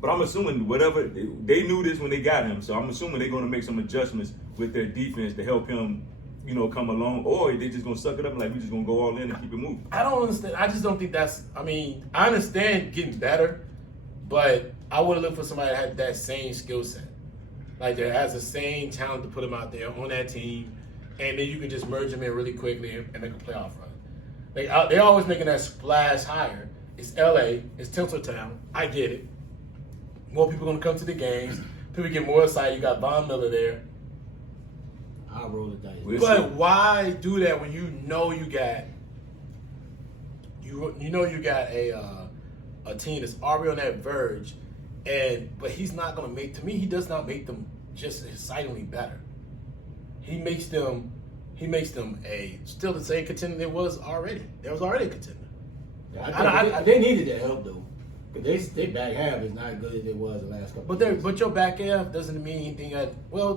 But I'm assuming whatever they knew this when they got him, so I'm assuming they're going to make some adjustments with their defense to help him, come along, or they just going to suck it up and like we just going to go all in and keep it moving. I don't understand. I just don't think that's. I mean, I understand getting better, but I would have looked for somebody that had that same skill set, like that has the same talent to put him out there on that team, and then you can just merge them in really quickly and make a playoff run. They're always making that splash higher. It's LA. It's Tinseltown. I get it. More people gonna come to the games. People get more excited. You got Von Miller there. I'll roll the dice. But why do that when you know you got a team that's already on that verge, but he's not gonna make. To me, he does not make them just excitingly better. He makes them still the same contender there was already. There was already a contender. Yeah, they needed that help though, because they back half is not as good as it was the last couple. But your back half doesn't mean anything. Their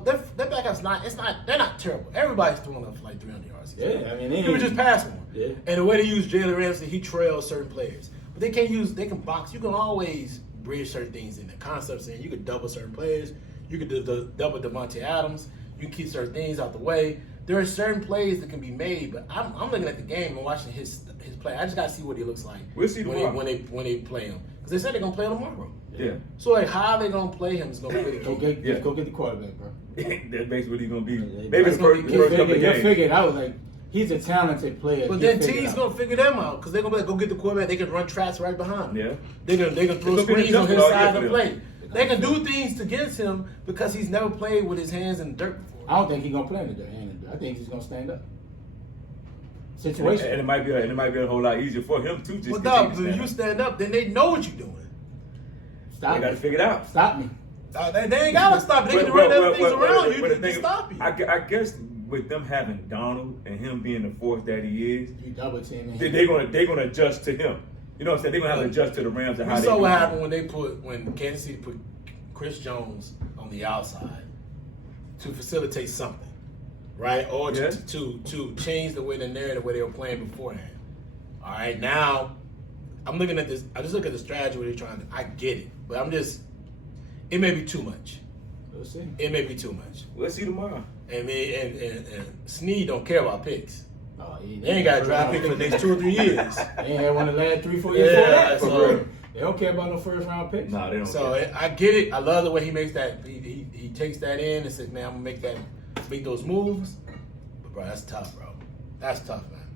back half's not. They're not terrible. Everybody's throwing up for like 300 yards. Yeah, I mean they were just passing them. Yeah. And the way they use Jalen Ramsey, he trails certain players, but they can box. You can always bridge certain things in the concepts in. You could double certain players. You could double Devontae Adams. You can keep certain things out the way. There are certain plays that can be made, but I'm looking at the game and watching his play. I just got to see what he looks like We'll see when they play him, because they said they're gonna play him tomorrow. Yeah. So like, how they gonna play him is gonna be the key. Go get the quarterback, bro. That's basically what he's gonna be. Yeah, Maybe the first couple of They games. figured out like he's a talented player. But then teams gonna figure them out, because they're gonna be like, go get the quarterback. They can run traps right behind him. Yeah. They can throw It's gonna be screens on his adjustment all side year of the for them. play. They can do things against him because he's never played with his hands in the dirt before. I don't think he's gonna play in the dirt. I think he's gonna stand up. Situation. And it might be a whole lot easier for him too. Just Well, continue dog, to when you stand up, then they know what you're doing. Stop They got to me. figure it out. Stop me. They ain't gotta stop. They can run other things around you to stop you. I guess with them having Donald and him being the force that he is, You double team him. they're gonna adjust to him. You know what I'm saying? They're gonna have to adjust to the Rams and how We they saw do what it. happened when Kansas City put Chris Jones on the outside to facilitate something, right? Or to change the way the narrative where they were playing beforehand. All right, now I'm looking at this. I just look at the strategy where they're trying to. I get it, but it may be too much. We'll see. It may be too much. We'll see tomorrow. And Snead don't care about picks. Oh, They ain't got a draft pick for the next 2 or 3 years. They ain't had one of the last 3-4 years. Yeah, For so- real. They don't care about no first round picks. Nah, they don't. So care. I get it. I love the way he makes that. He takes that in and says, "Man, I'm gonna make those moves." But bro, that's tough, bro. That's tough, man.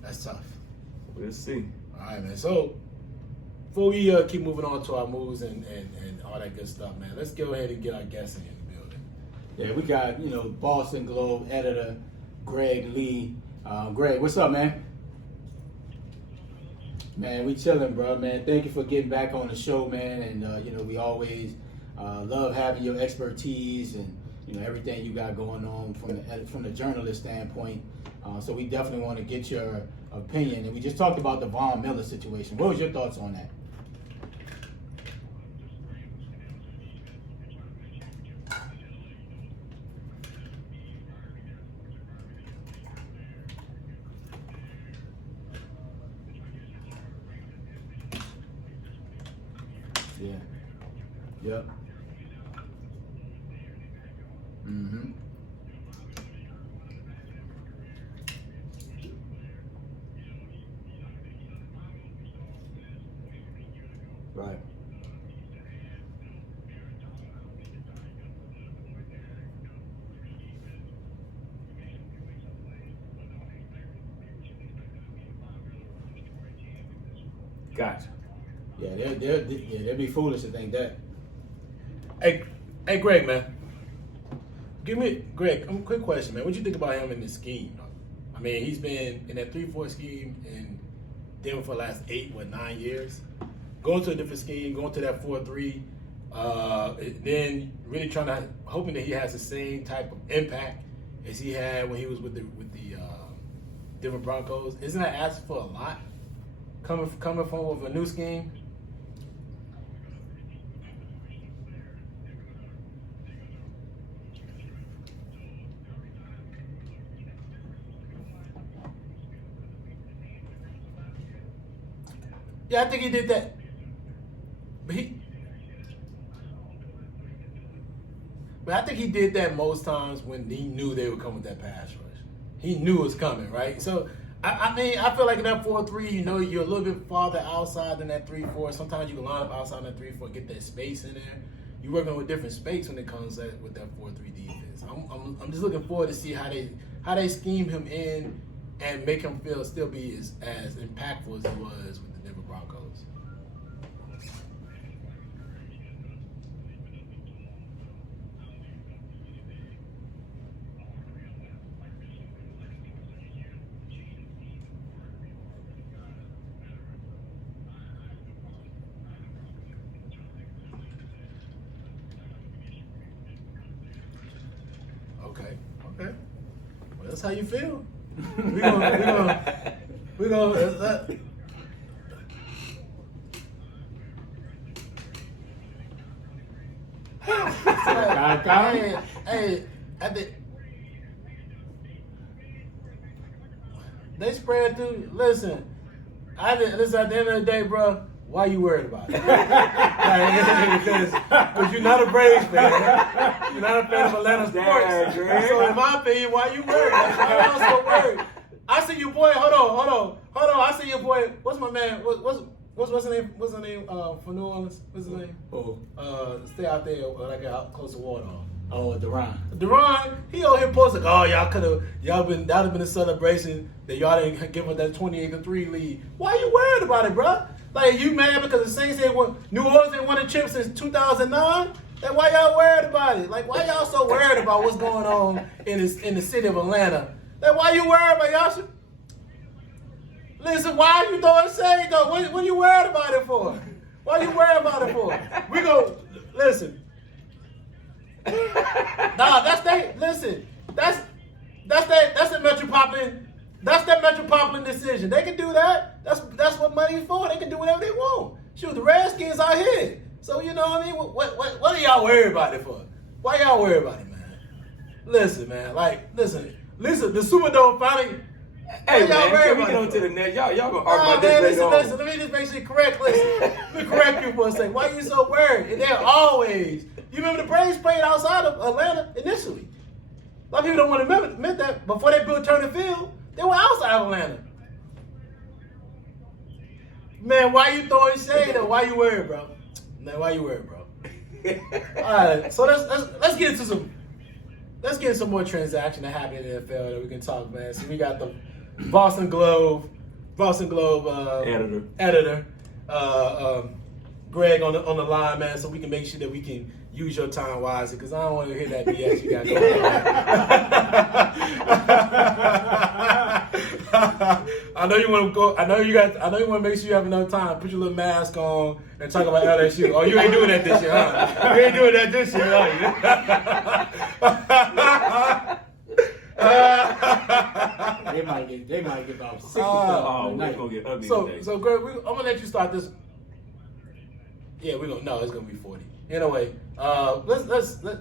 That's tough. We'll see. All right, man. So before we keep moving on to our moves and all that good stuff, man, let's go ahead and get our guests in the building. Yeah, we got Boston Globe editor Greg Lee. Greg, what's up, man? Man, we chilling, bro, man. Thank you for getting back on the show, man. And we always love having your expertise and everything you got going on from the journalist standpoint. So we definitely want to get your opinion. And we just talked about the Von Miller situation. What was your thoughts on that? Yeah. Yep. Mm-hmm. Right. Gotcha. Yeah, they'd be foolish to think that. Hey, Greg, man. Greg, quick question, man. What do you think about him in this scheme? I mean, he's been in that 3-4 scheme in Denver for the last 9 years. Going to a different scheme, going to that 4-3, then really hoping that he has the same type of impact as he had when he was with the Denver Broncos. Isn't that asking for a lot coming from a new scheme? Yeah, I think he did that. But But I think he did that most times when he knew they would come with that pass rush. He knew it was coming, right? So, I mean, I feel like in that 4-3, you know, you're a little bit farther outside than that 3-4. Sometimes you can line up outside that 3-4, get that space in there. You're working with different space when it comes with that 4-3 defense. I'm just looking forward to see how they scheme him in and make him still be as impactful as he was with the Denver Broncos. Okay. Well, that's how you feel. We're gonna. Hey, they spread through. Listen, at the end of the day, bro. Why you worried about it? Because you're not a Braves fan. You're not a fan of Atlanta sports. So in my opinion, why you worried? Why y'all so worried? I see your boy. Hold on. I see your boy. What's my man? What's his name? What's his name? For New Orleans. What's his name? Oh. Stay out there like out close to water. Oh, Duran, he over here posting, that'd have been a celebration that y'all didn't give us that 28-3 lead. Why you worried about it, bro? Like, you mad because the Saints New Orleans ain't won a chip since 2009? Then why y'all worried about it? Like, why y'all so worried about what's going on in the city of Atlanta? Then why you worried about y'all? Listen, why are you throwing shade though? What you worried about it for? Why you worried about it for? We go, listen. That's the metropolitan decision. They can do that. That's what money's for. They can do whatever they want. Shoot, the Redskins out here. So you know what I mean? What are y'all worried about it for? Why y'all worried about it, man? Listen, man. Listen. The Superdome finally. Hey man, can we get on to the next? Y'all gonna argue about this later on. Listen, let me just make sure correct. Listen, let me correct you for a second. Why you so worried? And they're always. You remember the Braves played outside of Atlanta initially. A lot of people don't want to admit that. Before they built Turner Field, they were outside of Atlanta. Man, why you throwing shade though? Why you worried, bro? Man, why you worried, bro? All right, so let's get into some more transaction that happened in the NFL that we can talk, man. So we got the Boston Globe editor, Greg on the line, man, so we can make sure that we can use your time wisely, because I don't want to hear that BS you got going on. I know you want to go. I know you want to make sure you have enough time. Put your little mask on and talk about LSU. Oh, you ain't doing that this year, huh? You ain't doing that this year, are you? They might get about 6 we're gonna get ugly today. So Greg, I'm gonna let you start this. Yeah, we're gonna. No, it's gonna be 40. Anyway, let's I'm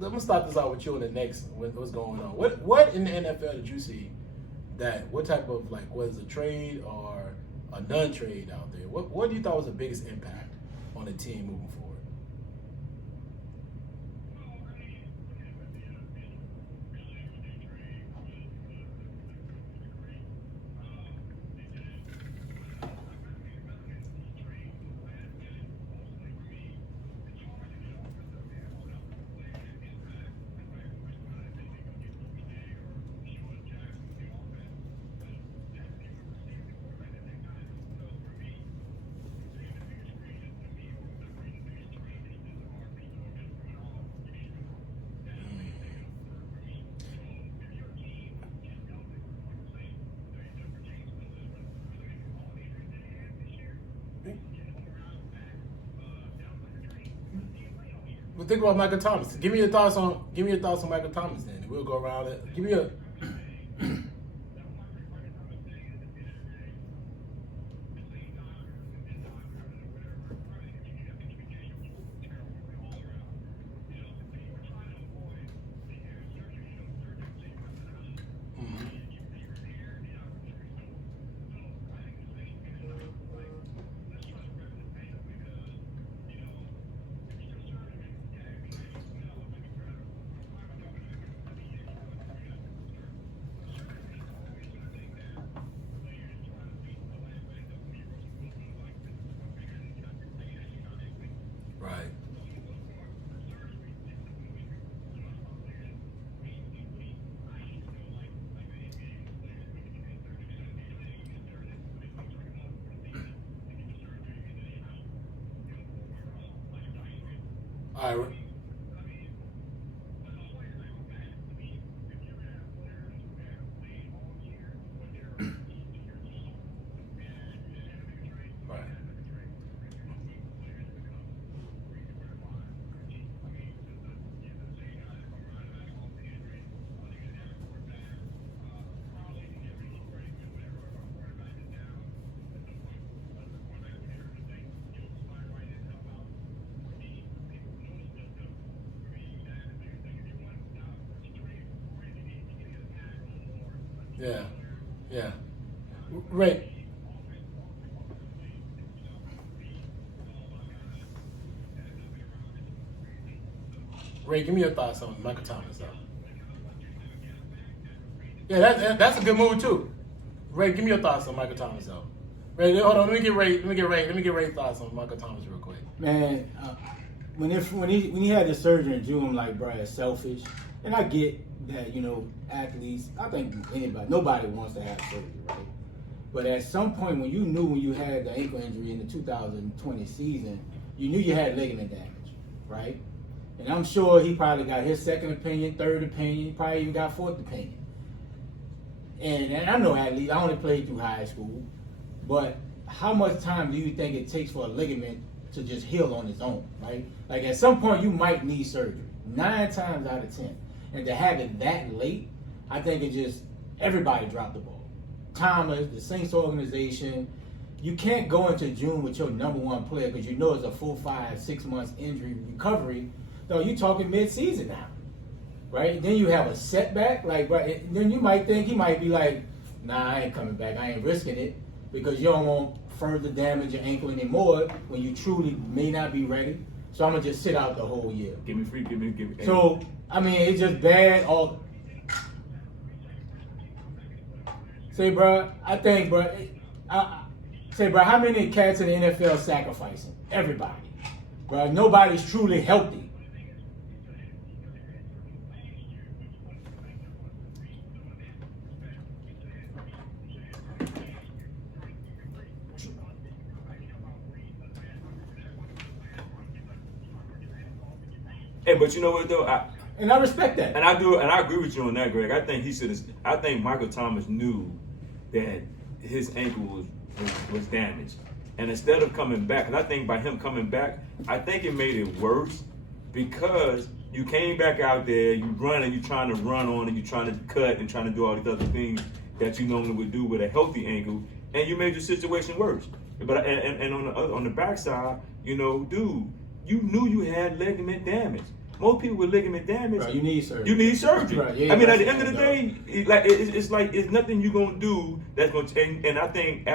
gonna start this out with you in the next. What's going on? What in the NFL did you see? What type of was a trade or a non-trade out there? What do you thought was the biggest impact on the team moving forward? Well, think about Michael Thomas. Give me your thoughts on Michael Thomas. Then we'll go around it. Give me a. All right. Right. Yeah, yeah. Right. Ray, give me your thoughts on Michael Thomas, though. Yeah, that's a good move too. Ray, give me your thoughts on Michael Thomas, though. Ray, hold on. Let me get Ray's thoughts on Michael Thomas real quick. Man, when he had the surgery in June, like, bro, it's selfish, and I get that, you know, athletes. I think nobody wants to have surgery, right? But at some point, when you had the ankle injury in the 2020 season, you knew you had ligament damage, right? And I'm sure he probably got his second opinion, third opinion, probably even got fourth opinion. And I know athletes, I only played through high school, but how much time do you think it takes for a ligament to just heal on its own, right? Like at some point you might need surgery, 9 times out of 10. And to have it that late, I think it just, everybody dropped the ball. Thomas, the Saints organization, you can't go into June with your number one player because you know it's a full 5-6 months injury recovery. So you're talking mid-season now, right? Then you have a setback, like, right, then you might think he might be like, nah, I ain't coming back. I ain't risking it because you don't want further damage your ankle anymore when you truly may not be ready. So I'm gonna just sit out the whole year. Give me. So I mean, it's just bad. I think, bro. How many cats in the NFL sacrificing? Everybody, bro. Nobody's truly healthy. Hey, but you know what though? And I respect that. And I agree with you on that, Greg. I think Michael Thomas knew that his ankle was damaged. And instead of coming back, and I think by him coming back, I think it made it worse because you came back out there, you run and you're trying to run on and you're trying to cut and trying to do all these other things that you normally would do with a healthy ankle, and you made your situation worse. But and on the backside, you know, dude, you knew you had ligament damage. Most people with ligament damage, right, you need surgery. Right, yeah, I mean, at the end of the day, it's nothing you're gonna do that's gonna change. And I think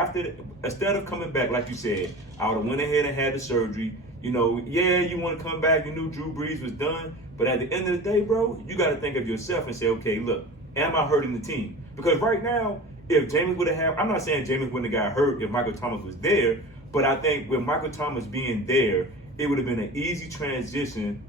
instead of coming back, like you said, I would have went ahead and had the surgery. You know, yeah, you want to come back. You knew Drew Brees was done, but at the end of the day, bro, you got to think of yourself and say, okay, look, am I hurting the team? Because right now, if Jameis would have, I'm not saying Jameis wouldn't have got hurt if Michael Thomas was there, but I think with Michael Thomas being there, it would have been an easy transition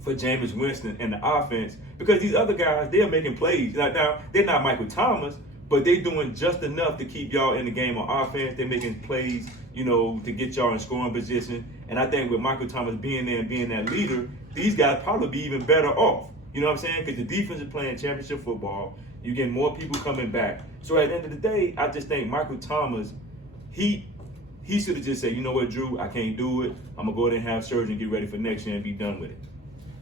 for Jameis Winston and the offense, because these other guys, they're making plays. Like now, they're not Michael Thomas, but they're doing just enough to keep y'all in the game on offense. They're making plays, you know, to get y'all in scoring position. And I think with Michael Thomas being there and being that leader, these guys probably be even better off. You know what I'm saying? Because the defense is playing championship football. You get more people coming back. So at the end of the day, I just think Michael Thomas, he should have just said, you know what, Drew, I can't do it. I'm going to go ahead and have surgery and get ready for next year and be done with it.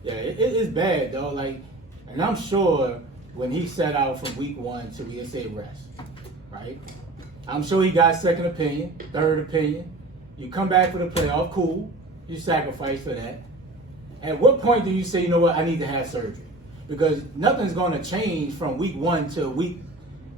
Yeah, it's bad, though. Like, and I'm sure when he set out from week 1 to, we say, rest, right? I'm sure he got second opinion, third opinion. You come back for the playoff, cool. You sacrifice for that. At what point do you say, you know what, I need to have surgery? Because nothing's going to change from week 1 to week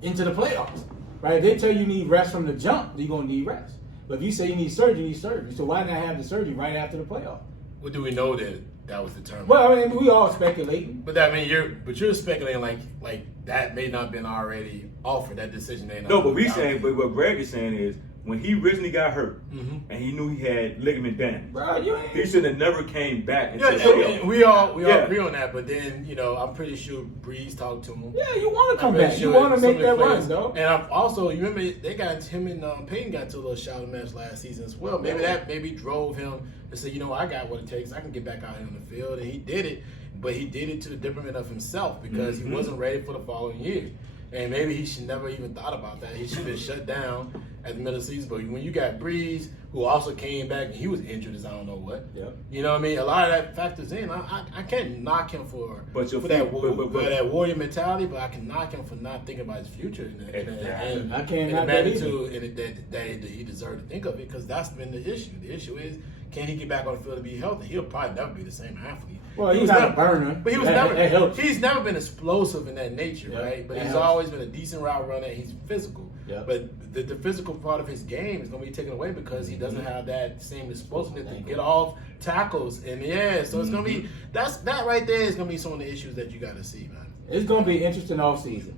into the playoffs, right? If they tell you need rest from the jump, you're going to need rest. But if you say you need surgery, you need surgery. So why not have the surgery right after the playoff? What do we know that was determined? Well, I mean, we all speculating. But I mean, you're speculating like that may not have been already offered. That decision may not. No, but but what Greg is saying is when he originally got hurt and he knew he had ligament damage, bro, he should have never came back. And we all agree on that. But then I'm pretty sure Breeze talked to him. Yeah, you want to come back. You want to make that run, though. And also, you remember they got him and Payton got to a little shout match last season as well. Maybe that drove him and said, you know, I got what it takes. I can get back out here on the field, and he did it. But he did it to the detriment of himself because he wasn't ready for the following year. And maybe he should never even thought about that. He should have been shut down at the middle of the season. But when you got Breeze, who also came back, and he was injured as I don't know what. Yep. You know what I mean? A lot of that factors in. I can't knock him for that warrior mentality, but I can knock him for not thinking about his future and I can't the knock that either. magnitude that he deserved to think of it, because that's been the issue. The issue is, can he get back on the field to be healthy? He'll probably never be the same athlete. Well, he's not a burner. But he was he's never been explosive in that nature, right? But he's always been a decent route runner, and he's physical. Yep. But the physical part of his game is going to be taken away because he doesn't have that same explosiveness to get off tackles. And so it's going to be, that right there is going to be some of the issues that you got to see, man. It's going to be an interesting offseason.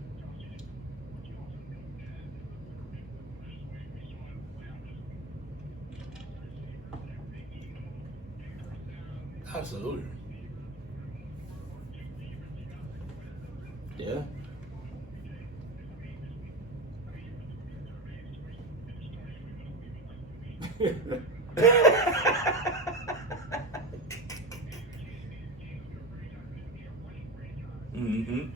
Absolutely. Yeah. Mm-hmm.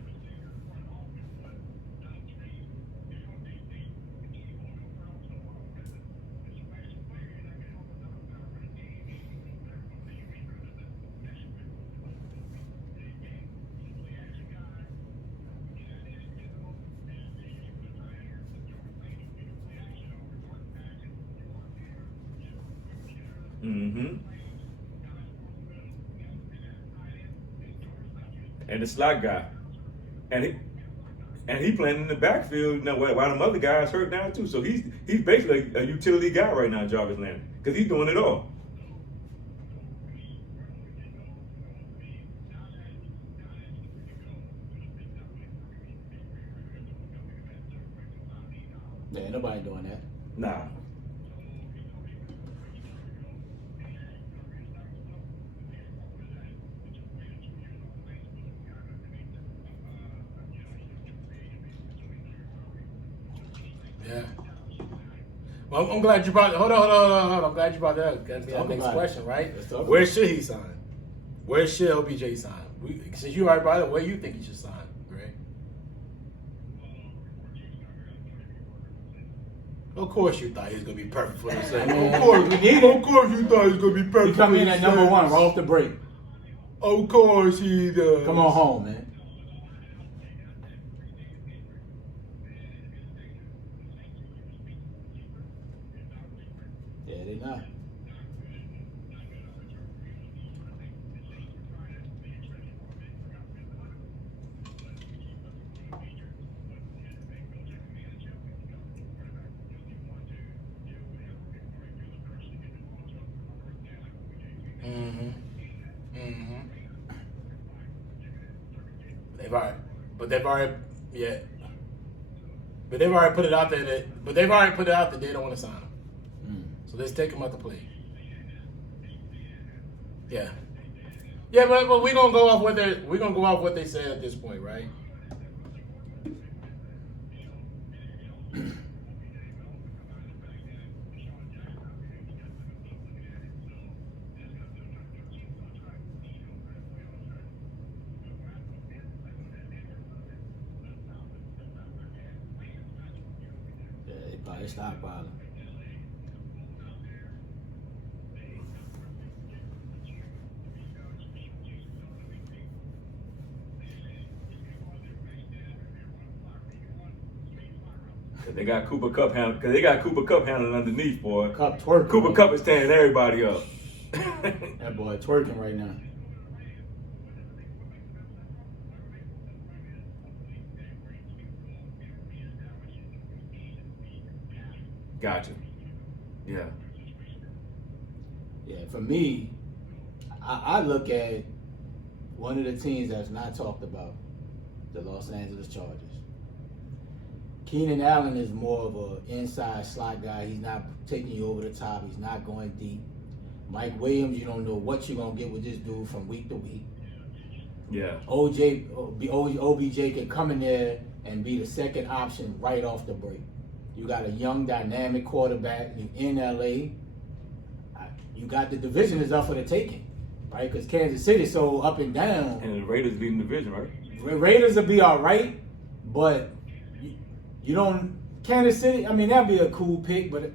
Mm-hmm. And the slot guy, and he playing in the backfield now. While them other guys hurt now too, so he's basically a utility guy right now, Jarvis Landry, because he's doing it all. Yeah, nobody doing that. Nah. Yeah. Well, I'm glad you brought. Hold on. I'm glad you brought that up. That's the talk next about question, it. right? Let's talk Where about should he sign? Where should OBJ sign? Since you already brought it up, where you think he should sign, Greg? Of course you thought he was gonna be perfect for the Saints. Of course you thought he was gonna be perfect. He come for in the at number Saints. one, right off the break. Of course he does. Come on home, man. Yeah, they not. They've already put it out there that they don't want to sign him. So let's take him out the play. Yeah, but we're gonna go off what they said at this point, right? It's stockpiling. They got Cooper Cup handling underneath, boy. Cup twerking. Cooper Cup is tearing everybody up. That boy twerking right now. Gotcha. Yeah. Yeah, for me, I look at one of the teams that's not talked about, the Los Angeles Chargers. Keenan Allen is more of an inside slot guy. He's not taking you over the top. He's not going deep. Mike Williams, you don't know what you're going to get with this dude from week to week. Yeah. OBJ can come in there and be the second option right off the break. You got a young, dynamic quarterback in LA. you got the division is up for the taking, right? Because Kansas City's so up and down. And the Raiders leading the division, right? Raiders will be all right, but you don't. Kansas City, I mean, that'd be a cool pick, but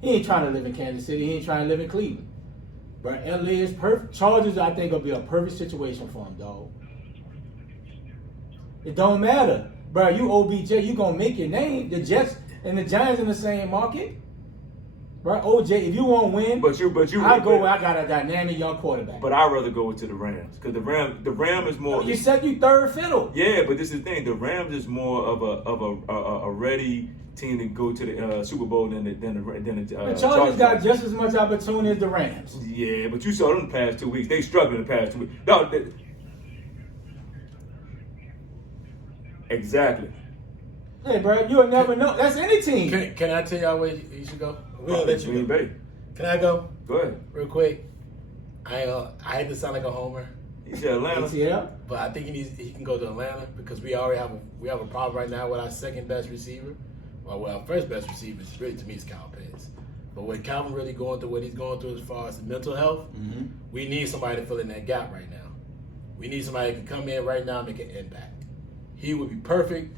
he ain't trying to live in Kansas City. He ain't trying to live in Cleveland. But LA is perfect. Chargers, I think, will be a perfect situation for him, dog. It don't matter, bro. You OBJ, you gonna make your name. The Jets and the Giants in the same market, bro. OJ, if you want to win, but you, I go where I got a dynamic young quarterback. But I'd rather go to the Rams because the Ram is more. You said you third fiddle. Yeah, but this is the thing. The Rams is more of a ready team to go to the Super Bowl than the The Chargers got just as much opportunity as the Rams. Yeah, but you saw them the past 2 weeks. They struggled in the past 2 weeks. No, exactly. Hey, bro, you'll never know. That's any team. Can I tell y'all where you should go? We'll let you go. Can I go? Go ahead. Real quick. I hate to sound like a homer. He said Atlanta. ATL? But I think he can go to Atlanta because we already have a problem right now with our second best receiver. Well, our first best receiver is really, to me, is Kyle Pitts. But with Calvin really going through what he's going through as far as mental health, we need somebody to fill in that gap right now. We need somebody that can come in right now and make an impact. He would be perfect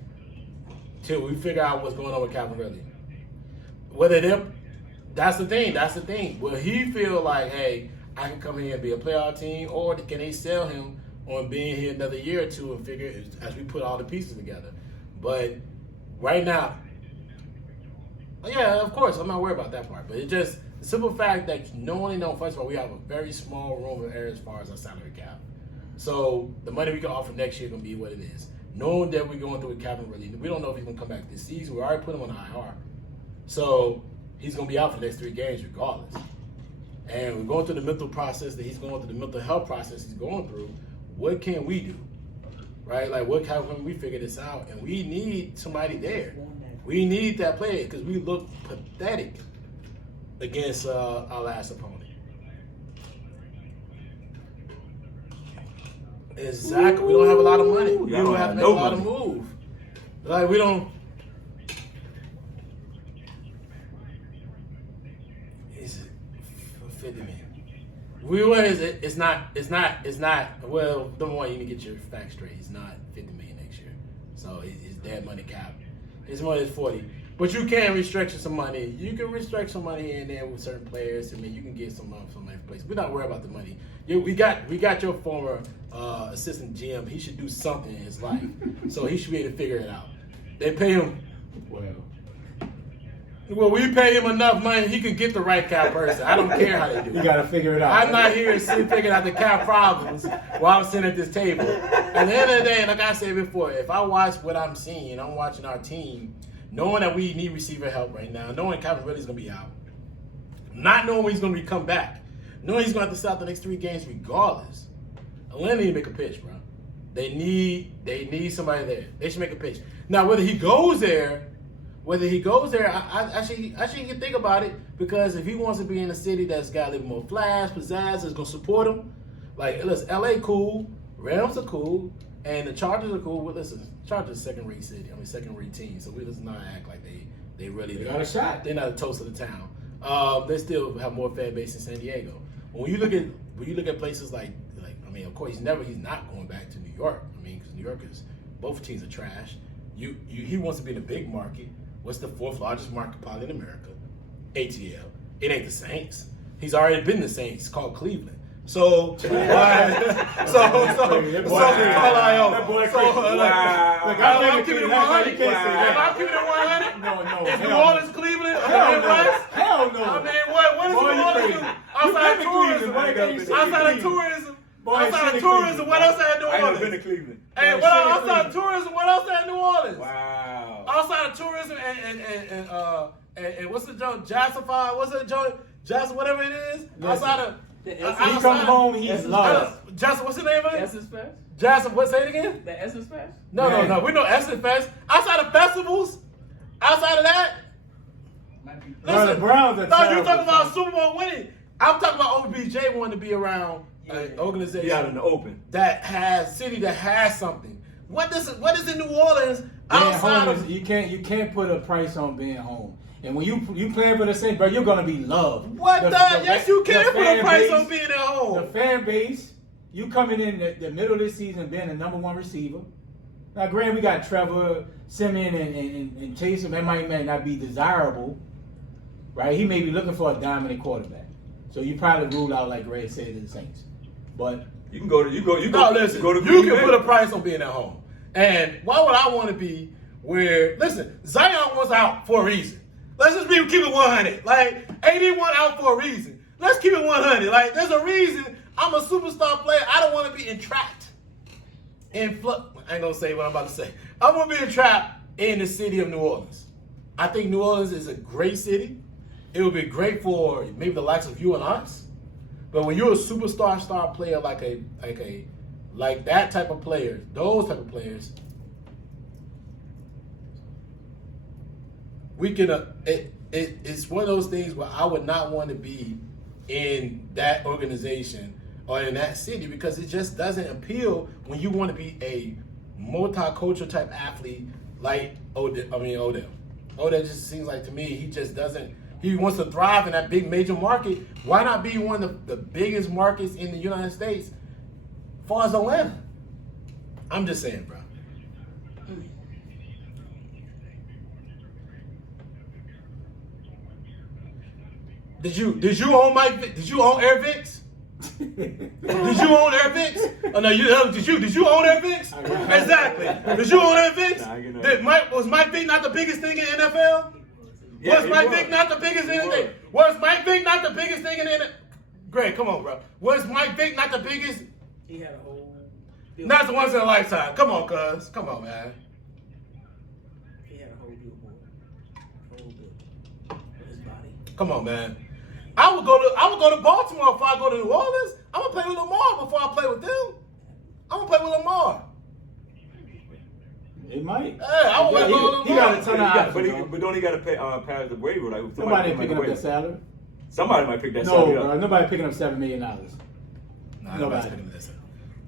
till we figure out what's going on with Calvin Ridley. That's the thing. Will he feel like, hey, I can come here and be a playoff team, or can they sell him on being here another year or two and figure as we put all the pieces together? But right now, yeah, of course, I'm not worried about that part. But it's just the simple fact that knowing, first of all, we have a very small room of error as far as our salary cap. So the money we can offer next year is going to be what it is. Knowing that we're going through with Calvin Ridley, we don't know if he's going to come back this season. We already put him on IR. So he's going to be out for the next 3 games regardless. And we're going through the mental process that he's going through, the mental health process he's going through. What can we do? Right? Like, what can we figure this out? And we need somebody there. We need that player because we look pathetic against our last opponent. Exactly. We don't have a lot of money. We don't have to make a lot of moves. Like, we don't. Is it for 50 million? It's not. Well, number one, you need to get your facts straight. It's not 50 million next year. So it's dead money cap. His money is 40. But you can restrict some money. You can restrict some money here and there with certain players. I mean, you can get some money from every place. We're not worried about the money. We got your former assistant GM. He should do something in his life. So he should be able to figure it out. They pay him. Well, we pay him enough money, he can get the right cap person. I don't care how they do it. You got to figure it out. I'm not here figuring out the cap problems while I'm sitting at this table. At the end of the day, like I said before, if I watch what I'm seeing, I'm watching our team, knowing that we need receiver help right now, knowing Calvin Ridley's going to be out, not knowing when he's going to come back, knowing he's going to have to start the next 3 games regardless. Atlanta need to make a pitch, bro. They need somebody there. They should make a pitch. Now, whether he goes there, I actually can think about it, because if he wants to be in a city that's got a little more flash, pizzazz, that's gonna support him, like, listen, LA cool, Rams are cool, and the Chargers are cool. Well, listen, Chargers are second-rate team, so we just not act like they really got a shot. They're not a toast of the town. They still have more fan base in San Diego. When you look at places like I mean, of course he's not going back to New York. I mean, because New York both teams are trash. He wants to be in a big market. What's the 4th largest market probably in America? ATL. It ain't the Saints. He's already been the Saints. It's called Cleveland. So, I'm keeping it 100. Am I keeping it 100? No. Is New Orleans Cleveland? Hell no. I mean, what does New Orleans do? Outside of tourism, what else had New Orleans? I ain't been to Cleveland. Hey, outside of tourism, what else had New Orleans? Wow. Outside of tourism and what's the joke? Jazzify, what's the joke? Jazz, whatever it is. Outside of he come home, he's lost. Jazz, what's the name of it? Essence Fest? Jazz, what? Say it again. The Essence Fest? No. We know Essence Fest. Outside of festivals, outside of that. Bro, the Browns are no, terrible. you talking about Super Bowl winning. I'm talking about OBJ wanting to be around an organization Be out in the open. that has something. What is in New Orleans outside of you can't put a price on being home. And when you playing for the Saints, bro, you're gonna be loved. What the? Yes, you can put a fan price base- on being at home. The fan base, you coming in the middle of this season being the number one receiver. Now, granted, we got Trevor, Simeon, and Chase. That might not be desirable, right? He may be looking for a dominant quarterback. So you probably rule out, like Greg said, the Saints. But You can go to Listen, go to you Green can Bay. put a price on being at home. And why would I want to be where? Listen, Zion was out for a reason. Let's just keep it 100. Like, AD went out for a reason. Let's keep it 100. Like, there's a reason I'm a superstar player. I don't want to be entrapped I ain't gonna say what I'm about to say. I'm gonna be entrapped in the city of New Orleans. I think New Orleans is a great city. It would be great for maybe the likes of you and us. But when you're a superstar player like that type of player, those type of players, we can. It's one of those things where I would not want to be in that organization or in that city because it just doesn't appeal when you want to be a multicultural type athlete like Odell. Odell just seems like to me he just doesn't. He wants to thrive in that big major market. Why not be one of the biggest markets in the United States as far as Atlanta? I'm just saying, bro. Did you own Mike? Did you own Air Vicks? Did you own Air Vicks? Oh no, did you own Air Vicks? Exactly. Did you own Air Vicks? Was Mike Vick not the biggest thing in NFL? Yeah, was Mike Vick not the biggest thing? Was Mike Vick not the biggest thing in NFL? Greg, come on, bro. Was Mike Vick not the biggest? He had a whole. Not the once in a lifetime. Come on, cuz. Come on, man. He had a whole billboard. Whole bill. With his body. Come on, man. I would go to Baltimore if I go to New Orleans. I'm gonna play with Lamar before I play with them. I'm gonna play with Lamar. it might. Hey, I want to go to Lamar. He got a ton of options. But don't he got to pay pass the waiver? Like Somebody ain't picking up that salary. Somebody might pick that No, salary bro. up. Nobody picking up $7 million. Nah, Nobody. nobody's picking this up.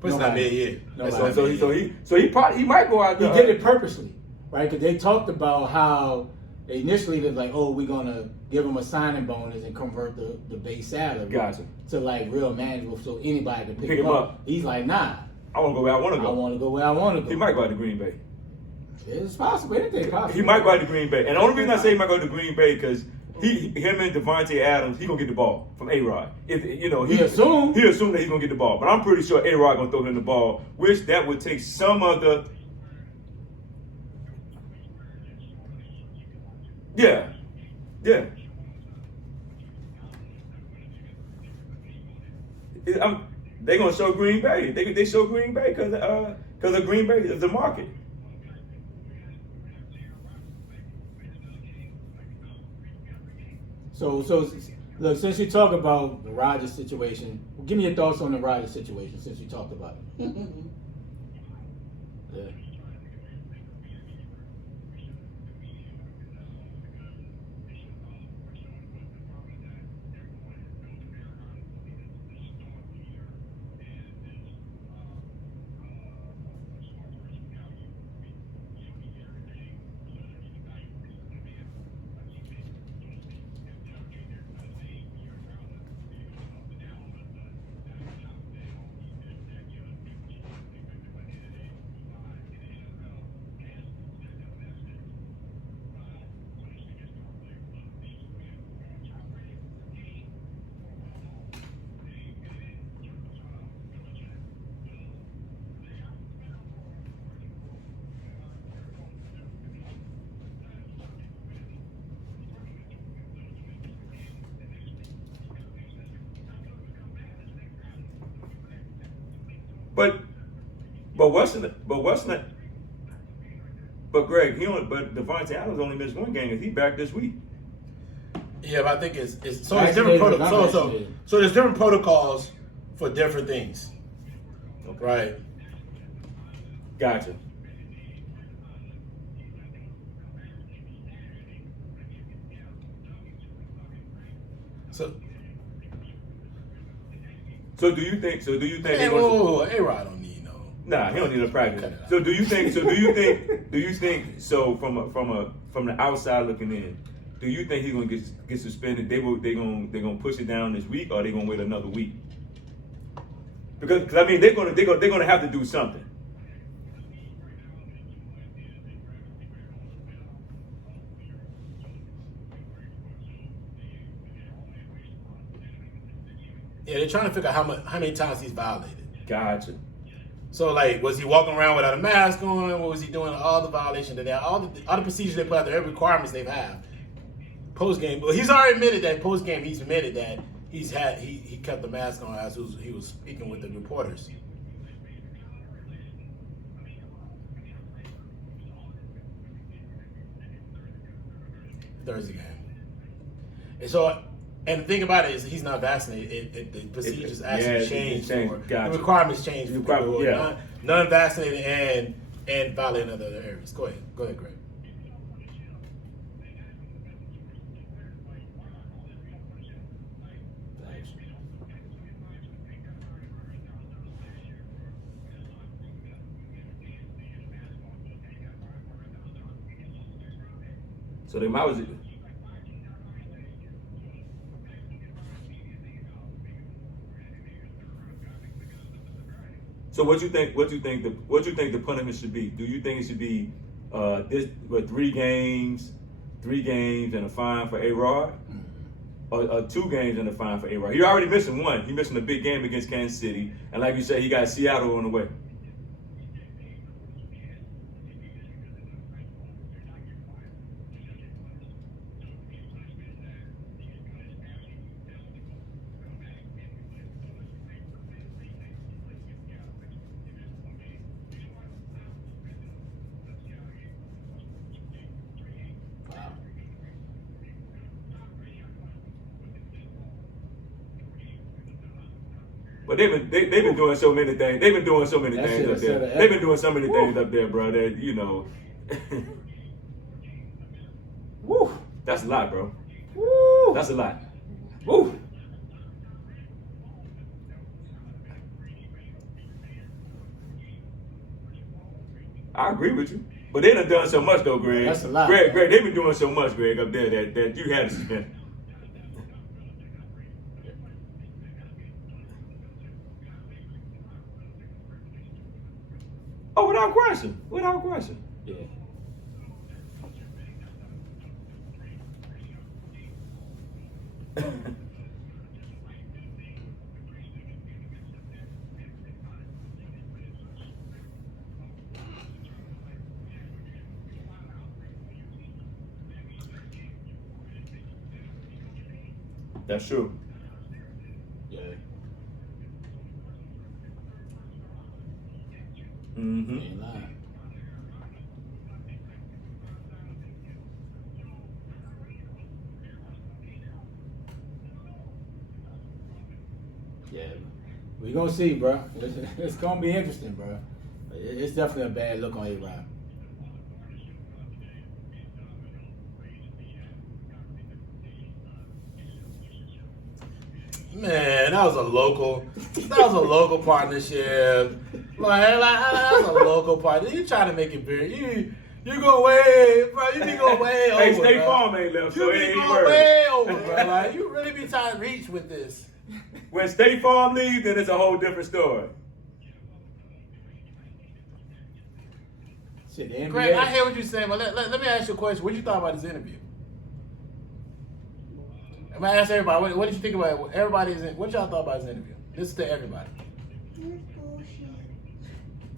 But it's not Nobody. mid-year. Nobody. So he might go out He there. did it purposely, right? Because they talked about how initially they're like, oh, we're gonna give him a signing bonus and convert the base salary Gotcha. to like real manageable, so anybody can pick Pick him him up. up. He's like, nah, I want to go where I want to I go. want to go where I want to go. He might go out to Green Bay. It's possible. Anything possible. He might go out to Green Bay. And the only reason I say he might go to Green Bay because him and Devontae Adams, he gonna get the ball from A-Rod. He assumed that he's gonna get the ball, but I'm pretty sure A-Rod gonna throw him the ball, which that would take some of the. Yeah. They gonna show Green Bay. They show Green Bay because of Green Bay is the market. So look, since you talk about the Rodgers situation, give me your thoughts on the Rodgers situation since you talked about it. Yeah. But Greg, but Devontae Adams only missed one game. Is he back this week? Yeah, but I think it's so there's different protocols. So there's different protocols for different things. Okay. Right. Gotcha. So do you think? Hey, they're gonna- A-Rod don't need no. Nah, he don't need a practice. Cut it out. So do you think? So from the outside looking in, Do you think he's gonna get suspended? They're gonna push it down this week, or they gonna wait another week? Because I mean they're gonna have to do something. Yeah, they're trying to figure out how many times he's violated. Gotcha. So, like, was he walking around without a mask on? What was he doing? All the violations that all the procedures they put out there, every requirements they have. Post game, well, he's already admitted that post game. He's admitted that he kept the mask on as he was speaking with the reporters. Thursday game, and so. And the thing about it is he's not vaccinated. The procedures actually changed. Gotcha. The requirements changed. Yeah. Non-vaccinated and violating other areas. Go ahead, Greg. So they might was. So what you think the punishment should be? Do you think it should be 3 games and a fine for A-Rod? Or 2 games and a fine for A-Rod? He already missing 1. He missing a big game against Kansas City, and like you said, he got Seattle on the way. But they've been doing so many things. They've been doing so many things up there. They've been doing so many things up there, bro. That you know, woo, that's a lot, bro. Woo, that's a lot. Woo. I agree with you, but they done so much though, Greg. That's a lot. Greg, they've been doing so much, Greg, up there that you had to suspend. Oh, without question. Without question. Yeah. That's true. Yeah. Mm-hmm. Ain't lying. Yeah, we gonna see, bro. It's gonna be interesting, bro. It's definitely a bad look on A-Rod. Man, that was a local partnership. Like that was a local partnership. You trying to make it very you go way, bro. You be going way over. Hey, State bro. Farm ain't left, so You it be ain't going worth way it. over, bro. Like you really be trying to reach with this. When State Farm leaves, then it's a whole different story. Shit, the NBA. Greg, I hear what you're saying, but let me ask you a question. What you thought about this interview? I'm gonna ask everybody. What did you think about it? What y'all thought about his interview? This is to everybody.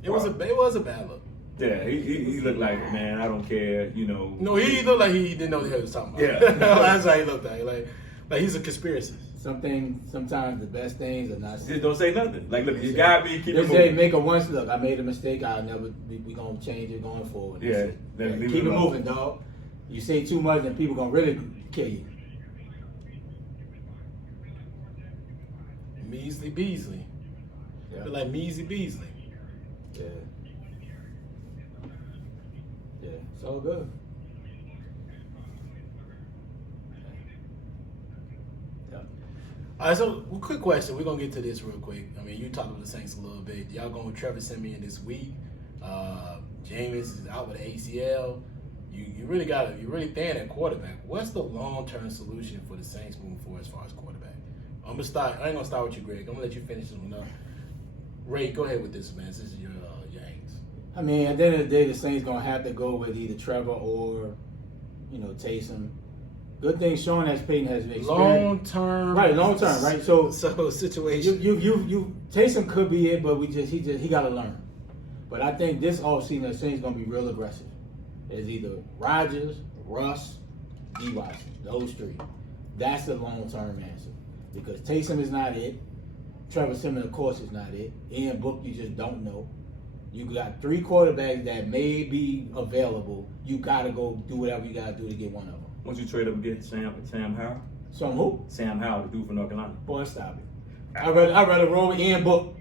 It was a bad look. Yeah, he looked like, man, I don't care, you know. No, he looked like he didn't know what he was talking about. Yeah. That's how he looked like. Like he's a conspiracy. Sometimes the best things are not. Just don't say nothing. Like, look, you got me, keep it Just say, moving. make a once. Look, I made a mistake. We gonna change it going forward. That's Yeah, it. then leave Keep it it alone. moving, dog. You say too much, and people gonna really kill you. Measly Beasley. Yeah. Feel like Measly Beasley. Yeah. Yeah. It's all good. Yeah. All right, so quick question. We're gonna get to this real quick. I mean, you talked about the Saints a little bit. Y'all going with Trevor Siemian this week. Jameis is out with an ACL. you really thin at quarterback. What's the long-term solution for the Saints moving forward as far as quarterback? I ain't gonna start with you, Greg. I'm gonna let you finish this one up. Ray, go ahead with this, man. This is your angst. I mean, at the end of the day, the Saints gonna have to go with either Trevor or, Taysom. Good thing Sean Payton has experience. Long term, right? So situation. You Taysom could be it, but he got to learn. But I think this offseason the Saints gonna be real aggressive. It's either Rodgers, Russ, D. Watson, those three. That's the long term answer because Taysom is not it. Trevor Simmons, of course, is not it. Ian Book, you just don't know. You got 3 quarterbacks that may be available. You got to go do whatever you got to do to get one of them. Once you trade up and get Sam Howell? So who? Sam Howell, the dude from North Carolina. Boy, stop it. I'd rather roll with Ian Book.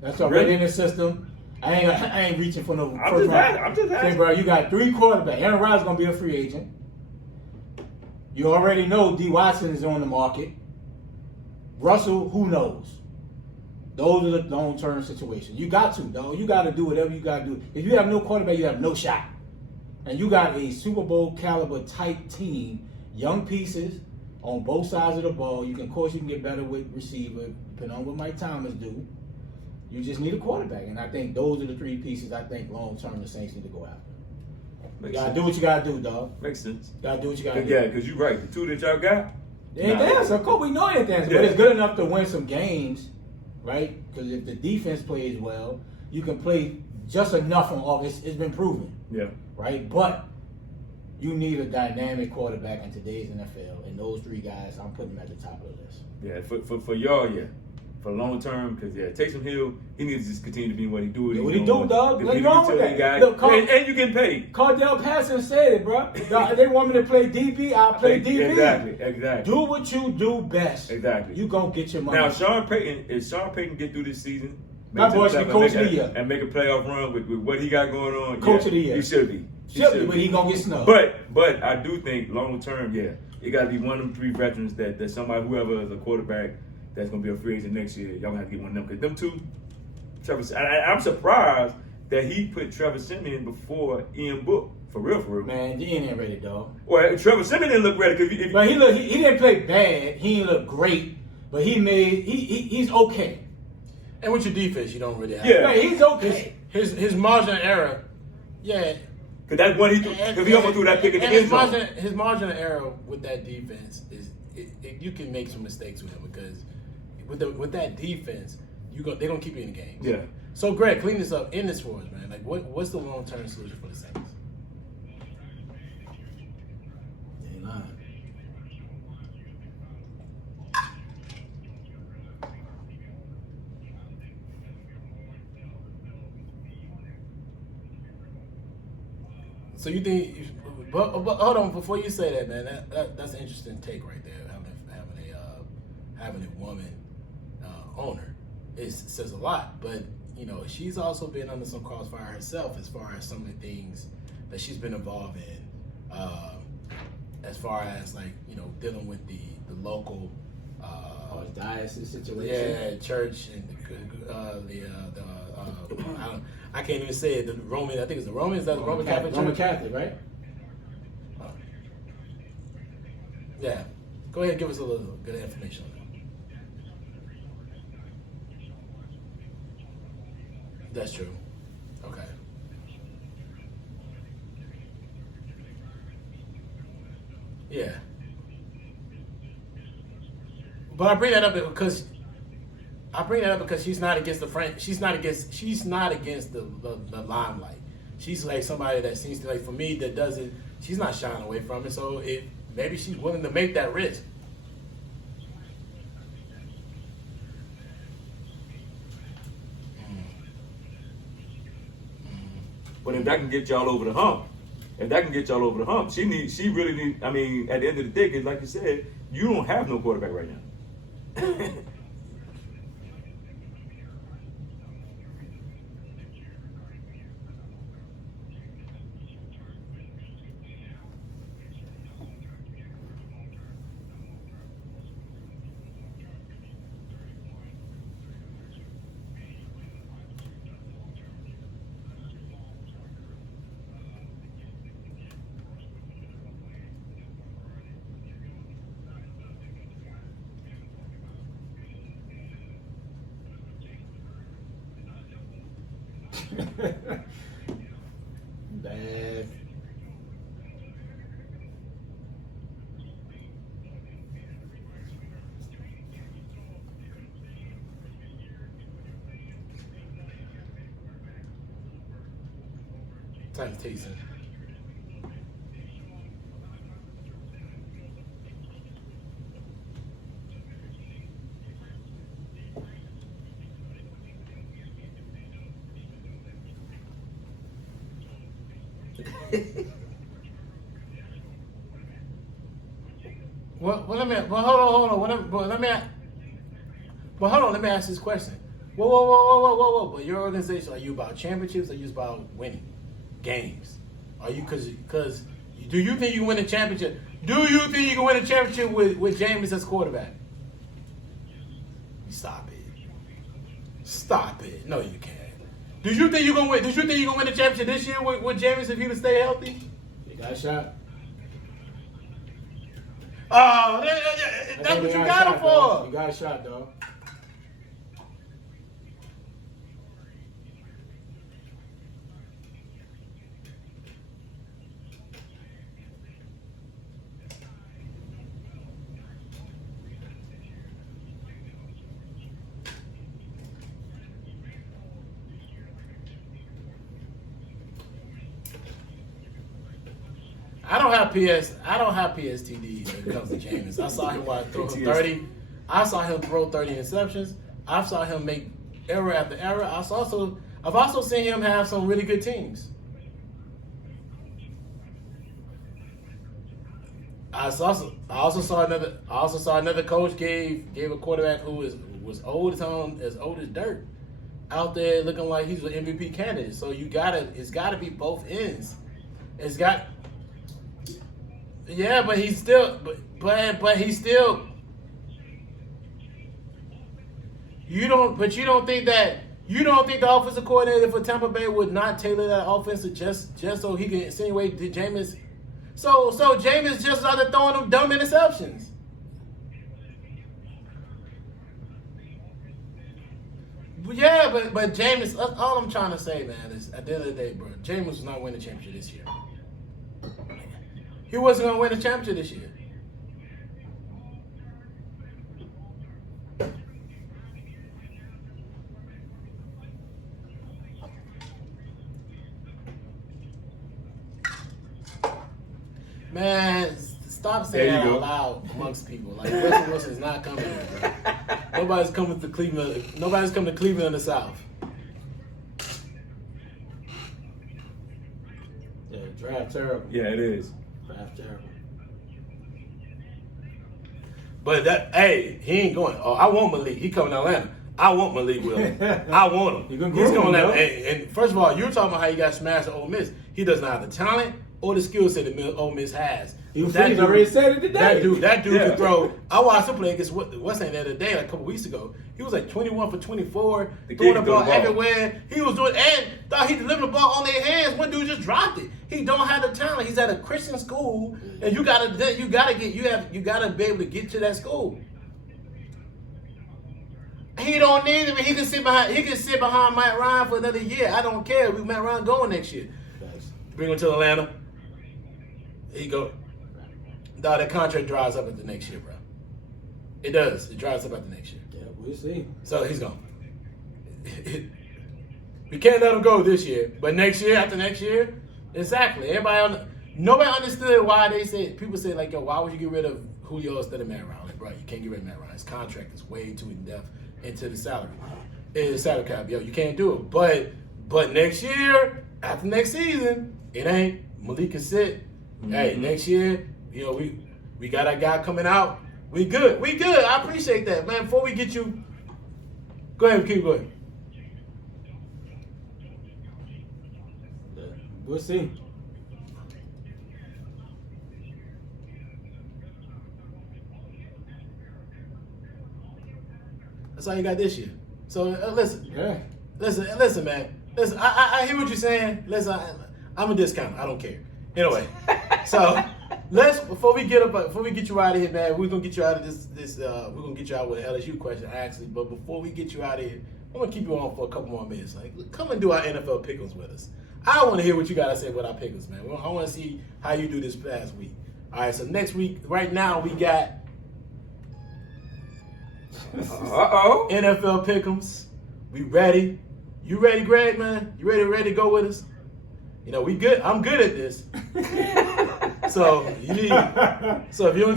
That's already in the system. I ain't reaching for no first round. I'm just asking. Say, bro, you got 3 quarterbacks. Aaron Rodgers going to be a free agent. You already know D. Watson is on the market. Russell, who knows? Those are the long-term situations. You got to, though. You got to do whatever you got to do. If you have no quarterback, you have no shot. And you got a Super Bowl caliber type team, young pieces on both sides of the ball. Of course, you can get better with receiver, depending on what Mike Thomas do. You just need a quarterback. And I think those are the 3 pieces I think long-term the Saints need to go after. You got to do what you got to do, dog. Makes sense. Got to do what you got to do. Yeah, because you're right. The 2 that y'all got, They ain't dance. Of course, we know they dance, but it's good enough to win some games, right? Because if the defense plays well, you can play just enough on offense. It's been proven, right? But you need a dynamic quarterback in today's NFL, and those 3 guys, I'm putting them at the top of the list. Yeah, for y'all, for long term, because Taysom Hill, he needs to just continue to be what he do. What he do, dog? Nothing wrong with that. Look, and you getting paid. Cardell Patterson said it, bro. They want me to play DB, I'll play DB. Exactly. Do what you do best. Exactly. You gonna get your money. Now, if Sean Payton get through this season, my boy should be coach of the year. And make a playoff run with what he got going on. Coach of the year. He should be. But he gonna get snubbed. But I do think long term, it got to be one of them 3 veterans that somebody, whoever is a quarterback, that's going to be a free agent next year. Y'all going to have to get one of them. Because them 2, I'm surprised that he put Trevor Simeon before Ian Book. For real. Man, Ian ain't ready, dog. Well, Trevor Simeon didn't look ready. But he didn't play bad. He didn't look great. But he's okay. And with your defense, you don't really have. Yeah, he's okay. His margin of error, Because that's when he almost threw that pick in the end zone. His margin of error with that defense is you can make some mistakes with him because with that defense, they're gonna keep you in the game. Yeah. So Greg, clean this up. End this for us, man. Like what's the long term solution for the Saints? Ain't lying. So you think? But hold on, before you say that, man, that's an interesting take right there. Having a woman owner, it says a lot. But she's also been under some crossfire herself as far as some of the things that she's been involved in, as far as dealing with the local. Diocese situation. Yeah, church and I can't even say it. The Roman, I think it's the Romans. That's the Roman Catholic Church. Roman Catholic, right? Yeah. Go ahead and give us a little good information on that. That's true. Okay. Yeah. But I bring that up because she's not against the she's not against the limelight. She's like somebody that seems to for me that doesn't. She's not shying away from it. So maybe she's willing to make that risk. But if that can get y'all over the hump, she really needs. I mean, at the end of the day, 'cause like you said, you don't have no quarterback right now. Bad. Time to taste it. Well, let me. Well, hold on. Let me ask this question. Whoa. But your organization, are you about championships? Or are you about winning games? Are you because do you think you can win a championship? Do you think you can win a championship with James as quarterback? Stop it. No, you can't. Do you think you're gonna win? Do you think you're gonna win the championship this year with James if he would stay healthy? You got a shot. Oh, that's what you got him for. You got a shot, dog. I don't have PSTD when it comes to Jameis. I saw him throw 30. I saw him throw 30 interceptions. I saw him make error after error. I've also seen him have some really good teams. I also saw another coach gave a quarterback who was old as dirt out there looking like he's an MVP candidate. So it's gotta be both ends. Yeah, but he's still, but he's still. You don't think the offensive coordinator for Tampa Bay would not tailor that offense to just so he can insinuate that Jameis. So Jameis just started throwing them dumb interceptions. Yeah, but Jameis. All I'm trying to say, man, is at the end of the day, bro, Jameis was not winning the championship this year. He wasn't going to win the championship this year. Man, stop saying that out loud amongst people. Like, Russell Wilson's not coming here, bro. Nobody's coming to Cleveland. Nobody's coming to Cleveland in the South. Yeah, draft terrible. Yeah, it is. Draft terrible. But he ain't going. Oh, I want Malik. He coming to Atlanta. I want Malik Willis. I want him. He's coming out. And first of all, you're talking about how he got smashed at Ole Miss. He doesn't have the talent or the skill set that Ole Miss has. He's already said it today. That dude can throw. I watched him play against what's that the other day, like a couple weeks ago. He was like 21 for 24, throwing the ball everywhere. He was doing, and thought he delivered the ball on their hands. One dude just dropped it. He don't have the talent. He's at a Christian school, and you gotta be able to get to that school. He don't need him. He can sit behind Mike Ryan for another year. I don't care. We Matt Ryan going next year. Bring him to Atlanta. Here you go. No, that contract dries up at the next year, bro. It does. It dries up at the next year. Yeah, we'll see. So he's gone. We can't let him go this year, but next year, after next year, exactly. Nobody understood why people say like, yo, why would you get rid of Julio instead of Matt Ryan? Like, bro, you can't get rid of Matt Ryan. His contract is way too in depth into the salary. It's salary cap, yo. You can't do it. But next year, after next season, it ain't. Malik can sit. Mm-hmm. Hey, next year, you know, we got our guy coming out. We good. I appreciate that, man. Before we get you, go ahead, keep going. We'll see. That's all you got this year. So listen, Yeah. listen, man. Listen, I hear what you're saying. Listen, I'm a discount. I don't care. Anyway, so before we get you out of here, man, we're gonna get you out of this. We're gonna get you out with an LSU question, actually. But before we get you out of here, I'm gonna keep you on for a couple more minutes. Like, come and do our NFL pick'ems with us. I want to hear what you gotta say about our pick'ems, man. I want to see how you do this past week. All right, so next week, right now we got NFL pick'ems. We ready? You ready, Greg? Man, you ready to go with us? You know, we good. I'm good at this. So if you don't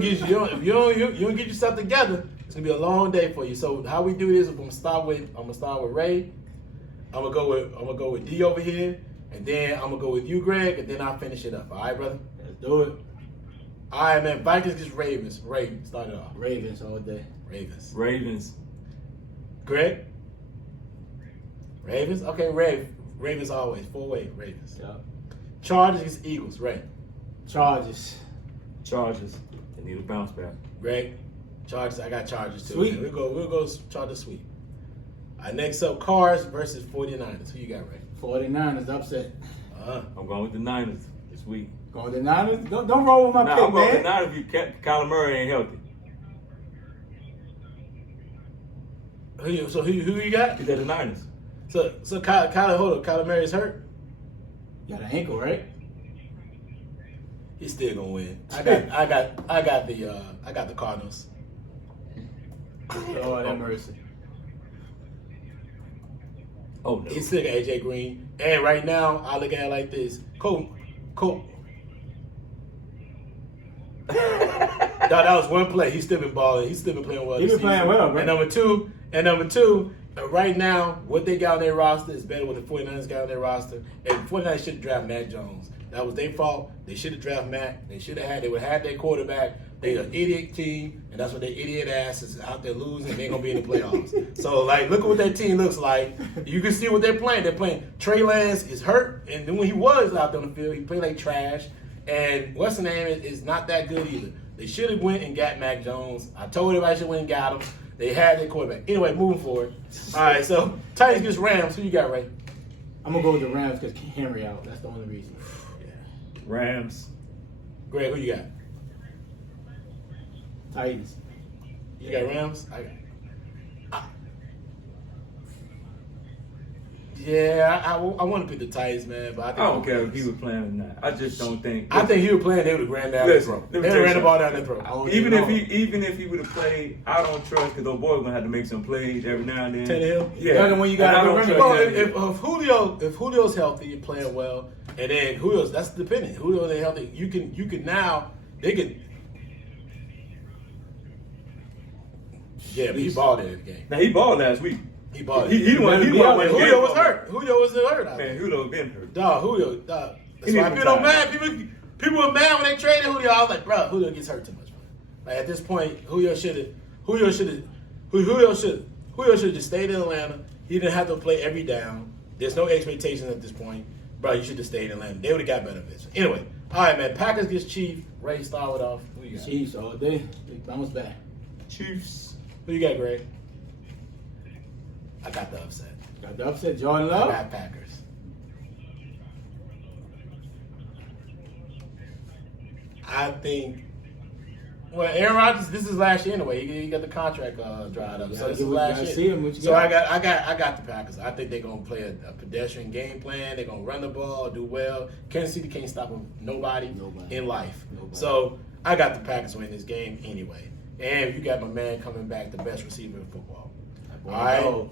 get yourself together, it's gonna be a long day for you. So how we do this? I'm gonna start with Ray. I'm gonna go with D over here, and then I'm gonna go with you, Greg, and then I'll finish it up. All right, brother? Let's do it. All right, man. Vikings against Ravens. Ray, start it off. Ravens all day. Ravens. Greg? Ravens? Okay, Ravens always. 4-way Ravens. Yep. Chargers against Eagles. Ray. Chargers. They need a bounce back. Greg. Chargers. I got Chargers too. Sweet. Man. We'll go Chargers sweet. All right, next up, Cards versus 49ers. Who you got, Ray? 49ers upset. I'm going with the Niners this week. Going to the Niners? Don't roll with my Nah, pick, I'm going with the man. Niners if Kyler Murray ain't healthy. Who you got? He's at the Niners. So Kyler, hold up. Kyler Murray's hurt. Got an ankle, right? He's still gonna win. I got the Cardinals. Lord have mercy. Oh no. He's still got AJ Green. And right now, I look at it like this. Cool. No, that was one play. He's still been balling. He's still been playing well. He's been playing well, bro. And number two, right now, what they got on their roster is better what the 49ers got on their roster. And 49ers should draft Matt Jones. That was their fault. They should have drafted Matt. They would have had their quarterback. They're an idiot team, and that's what their idiot ass is out there losing. They ain't gonna be in the playoffs. So, like, look at what that team looks like. You can see what they're playing. They're playing. Trey Lance is hurt, and then when he was out there on the field, he played like trash. And what's the name is not that good either. They should have went and got Mac Jones. I told everybody should went and got him. They had their quarterback. Anyway, moving forward. All right, so Titans against Rams. Who you got, Ray? I'm going to go with the Rams because Henry out. That's the only reason. Rams. Greg, who you got? Titans. You got Rams? I want to pick the Titans, man, but I I don't care if he was playing or not. I just don't think. I think he was playing. They would have ran down their throat. They would have ran the ball down their throat. Even if he would have played, I don't trust because those boys gonna have to make some plays every now and then. Tannehill? Yeah. Better when you got And I to don't remember. trust Well, if Julio's healthy and playing well, and then Julio's that's dependent. Julio's ain't healthy. You can now they can. Yeah, but he balled in the game. Now he balled last week. He balled. He won. Julio was hurt. Julio was hurt. Man, Julio been hurt. Dog, Julio. That's why people don't mad. People were mad when they traded Julio. I was like, bro, Julio gets hurt too much. Man. Like at this point, Julio should have just stayed in Atlanta. He didn't have to play every down. There's no expectations at this point. Bro, you should have stayed in Atlanta. They would have got better bits. Anyway, all right, man. Packers against Chiefs. Ray, start it off. Who you got? Chiefs all day. They bounce back. Chiefs. Who you got, Greg? I got the upset. Got the upset. Jordan I Love. got Packers. I think. Well, Aaron Rodgers. This is last year anyway. He got the contract dried up, so this is last year. See him, what you So got? I got the Packers. I think they're gonna play a pedestrian game plan. They're gonna run the ball, do well. Kansas City can't stop nobody in life. Nobody. So I got the Packers winning this game anyway. And you got my man coming back, the best receiver in football. All right. All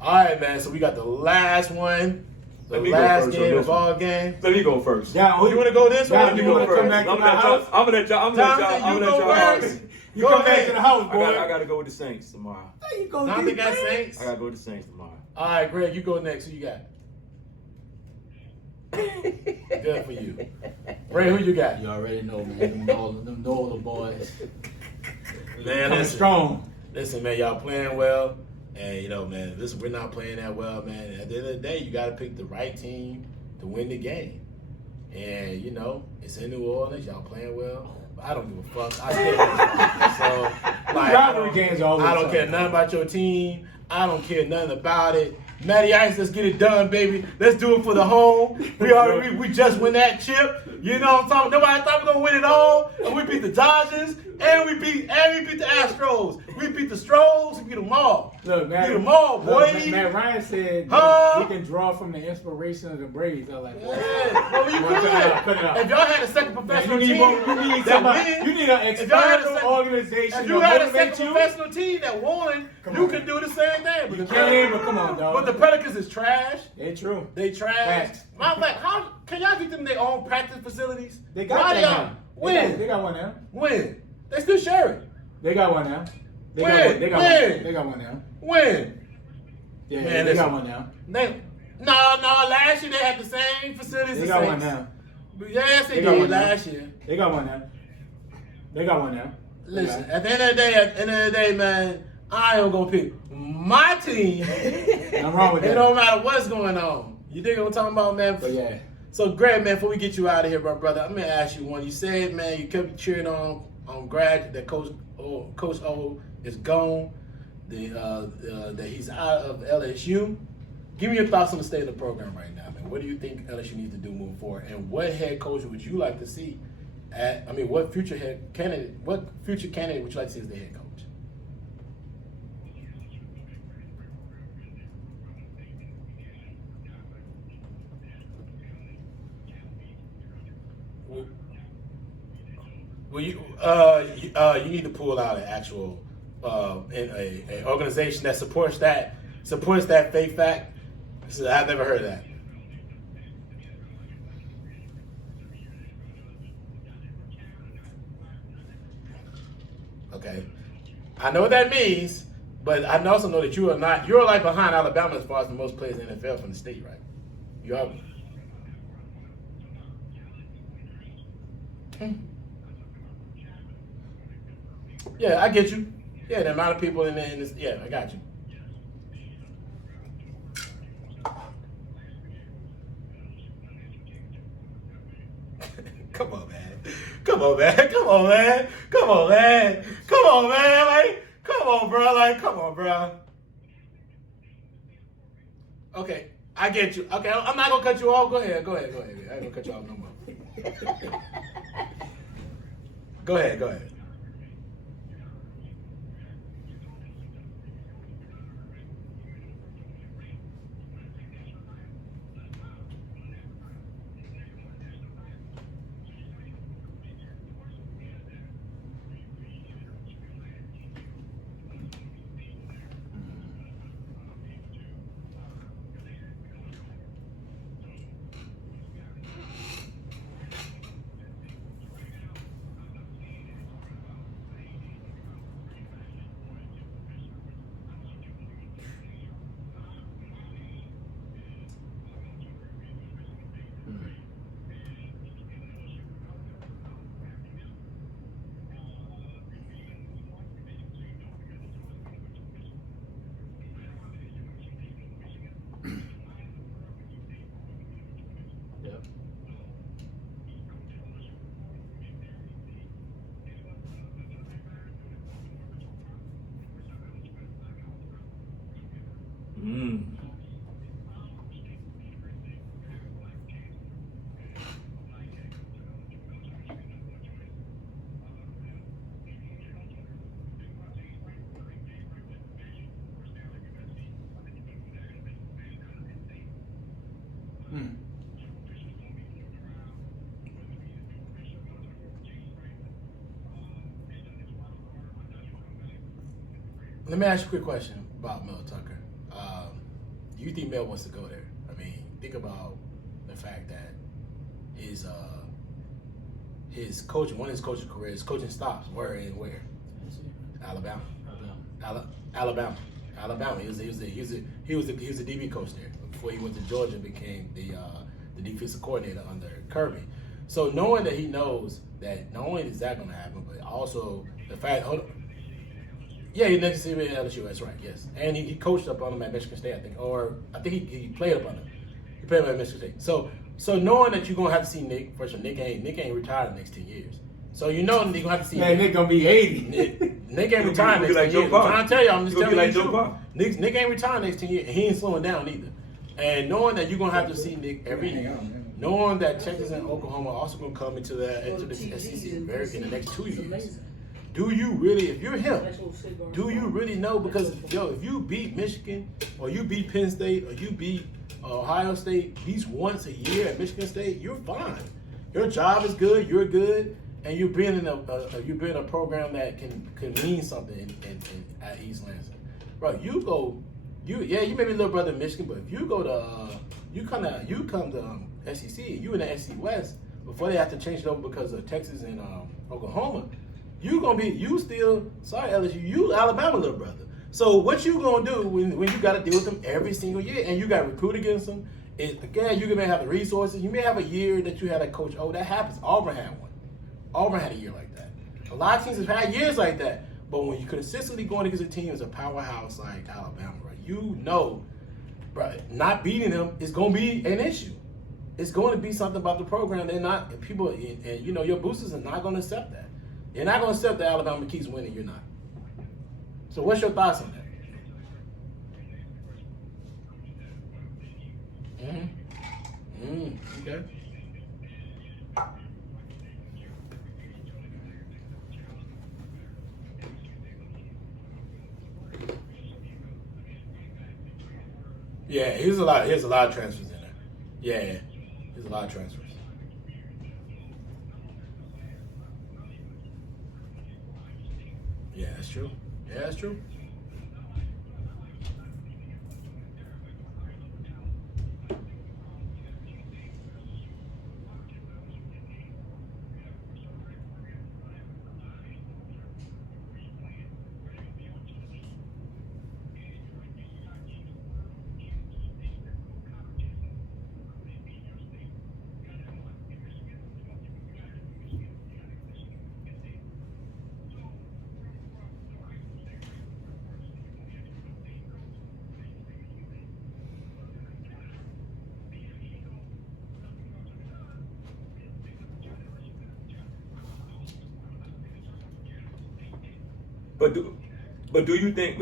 right, man. So we got the last one. The Let me go last first on game this of one. all game. Let me go first. Yeah, Oh, you want to go this Yeah, way? you wanna come back I'm to my house? gonna let y'all. Jonathan, you go first. You Go come back ahead. to the house, boy. I gotta go with the Saints tomorrow. There you go, Jonathan got D-Springs. Saints. I gotta go with the Saints tomorrow. All right, Greg, you go next. Who you got? Good for you. Ray, who you got? You already know, man. Them Nola boys. Man, Coming listen, strong. listen, man, y'all playing well. And, you know, man, listen, we're not playing that well, man. At the end of the day, you got to pick the right team to win the game. And, you know, it's in New Orleans. Y'all playing well. But I don't give a fuck. I care. So, like, Rivalry games are always I don't tough. care nothing about your team. I don't care nothing about it. Matty Ice, let's get it done, baby. Let's do it for the home. We just win that chip. You know what I'm talking about? Nobody thought we were gonna win it all. And we beat the Dodgers, and we beat the Astros. We beat the Stros, we beat them all. Look, Matt, beat them all, boy. Matt Ryan said we can draw from the inspiration of the Braves. I was like, yeah, well, you could. If y'all had a second professional team, you need an external organization. If you had a second professional team that won, you could do the same thing. But you can't even, come on, dog. But the Pelicans is trash. They true. They trash. Facts. Matter of fact, how can y'all get them their own practice facilities? They got that now. When? They got one now. When? They still share it. They got one now. They got one now. When? Yeah, man, they got one now. No, last year they had the same facilities. They got one now. Yes, they did last year. They got one now. They got one now. Listen, at the end of the day, man, I am gonna pick my team. I'm wrong with that. It don't matter what's going on. You think what I'm talking about, man? But yeah. So, Greg, man, before we get you out of here, brother, I'm gonna ask you one. You said, man, you kept cheering on Grad that Coach O is gone, that he's out of LSU. Give me your thoughts on the state of the program right now, man. What do you think LSU needs to do moving forward, and what head coach would you like to see? What future candidate would you like to see as the head coach? Well, you need to pull out an actual an organization that supports that faith fact. So I've never heard of that. Okay, I know what that means, but I also know that you're like behind Alabama as far as the most players in the NFL from the state, right? You are. Yeah, I get you. Yeah, the amount of people in this. Yeah, I got you. Come on, man. Come on, man. Come on, man. Come on, man. Come on, man. Like, come on, bro. Like, come on, bro. Okay, I get you. Okay, I'm not gonna cut you off. Go ahead. I ain't gonna cut you off no more. Go ahead. Let me ask you a quick question about Mel Tucker. Do you think Mel wants to go there? I mean, think about the fact that his coaching, one of his coaching careers, coaching stops where? Alabama. He was a DB coach there before he went to Georgia and became the defensive coordinator under Kirby. So knowing that he knows that not only is that going to happen, but also the fact. Yeah, he next to at LSU. That's right. Yes, and he coached up on him at Michigan State, I think, or I think he played up on him. He played up at Michigan State. So knowing that you're gonna have to see Nick, first of all, Nick ain't retired in the next 10 years. So you know they're gonna have to see. Man, Nick gonna be 80. Nick ain't retiring He'll be next like 10 Joe years. Buck. I'm trying to tell you, I'm just He'll be telling like you. Joe Buck. Nick ain't retiring next 10 years. He ain't slowing down either. And knowing that you're gonna have to see Nick every year, knowing that Texas and Oklahoma are also gonna come into the SEC in the next 2 years. Do you really, if you're him, do you really know? Because if you beat Michigan or you beat Penn State or you beat Ohio State at least once a year at Michigan State, you're fine. Your job is good. You're good. And you're building a program that can mean something at East Lansing, bro. You may be a little brother in Michigan, but if you go to you come to SEC, you in the SEC West before they have to change it over because of Texas and Oklahoma, you still LSU, you Alabama little brother. So what you gonna do when you got to deal with them every single year and you got to recruit against them? Again, you may have the resources. You may have a year that you had a coach. Oh, that happens. Auburn had one. Auburn had a year like that. A lot of teams have had years like that. But when you consistently going against a team as a powerhouse like Alabama, right, you know, bro, not beating them is going to be an issue. It's going to be something about the program. They're not, people, and you know, your boosters are not going to accept that. They're not going to accept that Alabama keeps winning. You're not. So what's your thoughts on that? Okay. Yeah, here's a lot of transfers in there. Yeah, there's a lot of transfers. Yeah, that's true. Yeah, that's true. But do you think?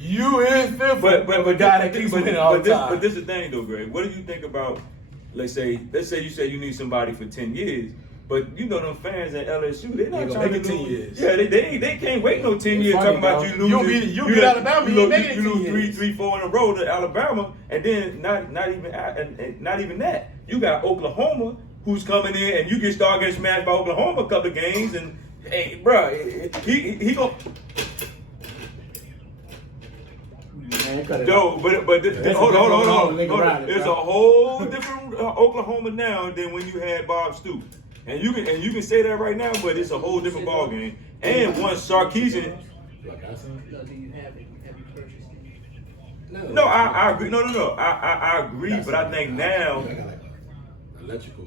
You is fearful. But guy that keeps winning all the time. But this is the thing though, Greg. What do you think about? Let's say you say you need somebody for 10 years. But you know them fans at LSU, they're not trying to make it 10 lose. years. Yeah, they can't wait no 10 years funny, talking about bro. you losing. You beat Alabama, you ain't making it you 10 lose years. 4 in a row to Alabama, and then not even that. You got Oklahoma who's coming in, and you start getting smashed by Oklahoma a couple of games, and hey, bro, he gonna. Man, cut it No, out. but hold on. There's bro. a whole different Oklahoma now than when you had Bob Stoops, and you can say that right now, but it's a whole different ball game. And once Sarkisian, Like I said? No, do you have it? Have you purchased it? no, I agree. No, I agree, but I think now, I got like electrical.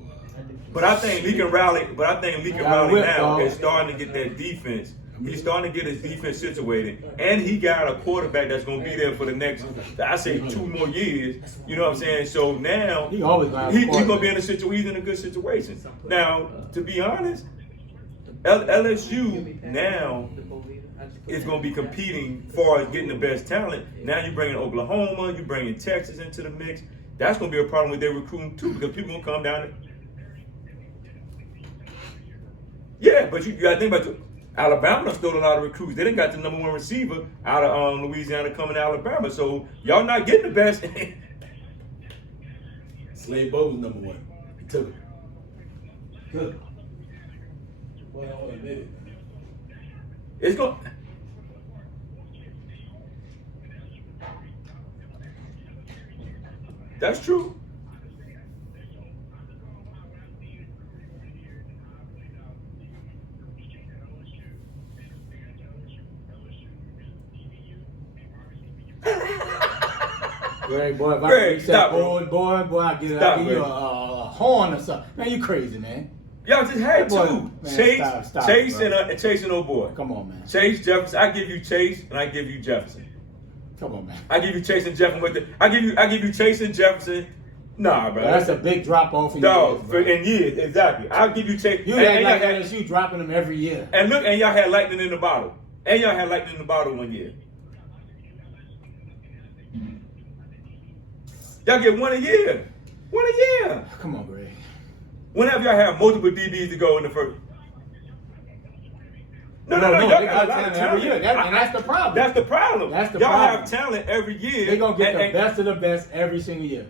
but I think Lee can rally. But I think Lee can Yeah, rally whip, now. dog. Is starting to get that defense. He's starting to get his defense situated, and he got a quarterback that's going to be there for the next, I say, 2 more years. You know what I'm saying? So now He always gonna have a he's going to quarterback. be in a situation. He's in a good situation. Now, to be honest, LSU now is going to be competing for getting the best talent. Now you're bringing Oklahoma, you're bringing Texas into the mix. That's going to be a problem with their recruiting too, because people going to come down. Yeah, but you got to think about it. Alabama stole a lot of recruits. They didn't got the #1 receiver out of Louisiana coming to Alabama. So y'all not getting the best. Slade Bowe was #1. He took it. Good. Well, I only did it. It's going. That's true. Greg, boy, if I Greg, reach stop, that bro. boy, I give Stop, you Greg. a horn or something. Man, you crazy, man. Y'all just had Boy, two. man, Chase, stop, Chase, bro. and Chase and old boy. Come on, man. Chase, Jefferson. I give you Chase, and I give you Jefferson. Come on, man. I give you Chase and Jefferson with the. I give you Chase and Jefferson Nah, bro. That's a big drop off in Dog, years, for, bro. in years, exactly. I'll give you take. You and act like y'all LSU dropping them every year. and look, and y'all had lightning in the bottle. And y'all had lightning in the bottle one year. Y'all get one a year. One a year. Come on, Greg. Whenever y'all have multiple DBs to go in the first. No, y'all they got a lot of talent every talent. year. And that's the problem. That's the problem. That's the y'all problem. have talent every year. They're going to get and- the best of the best every single year.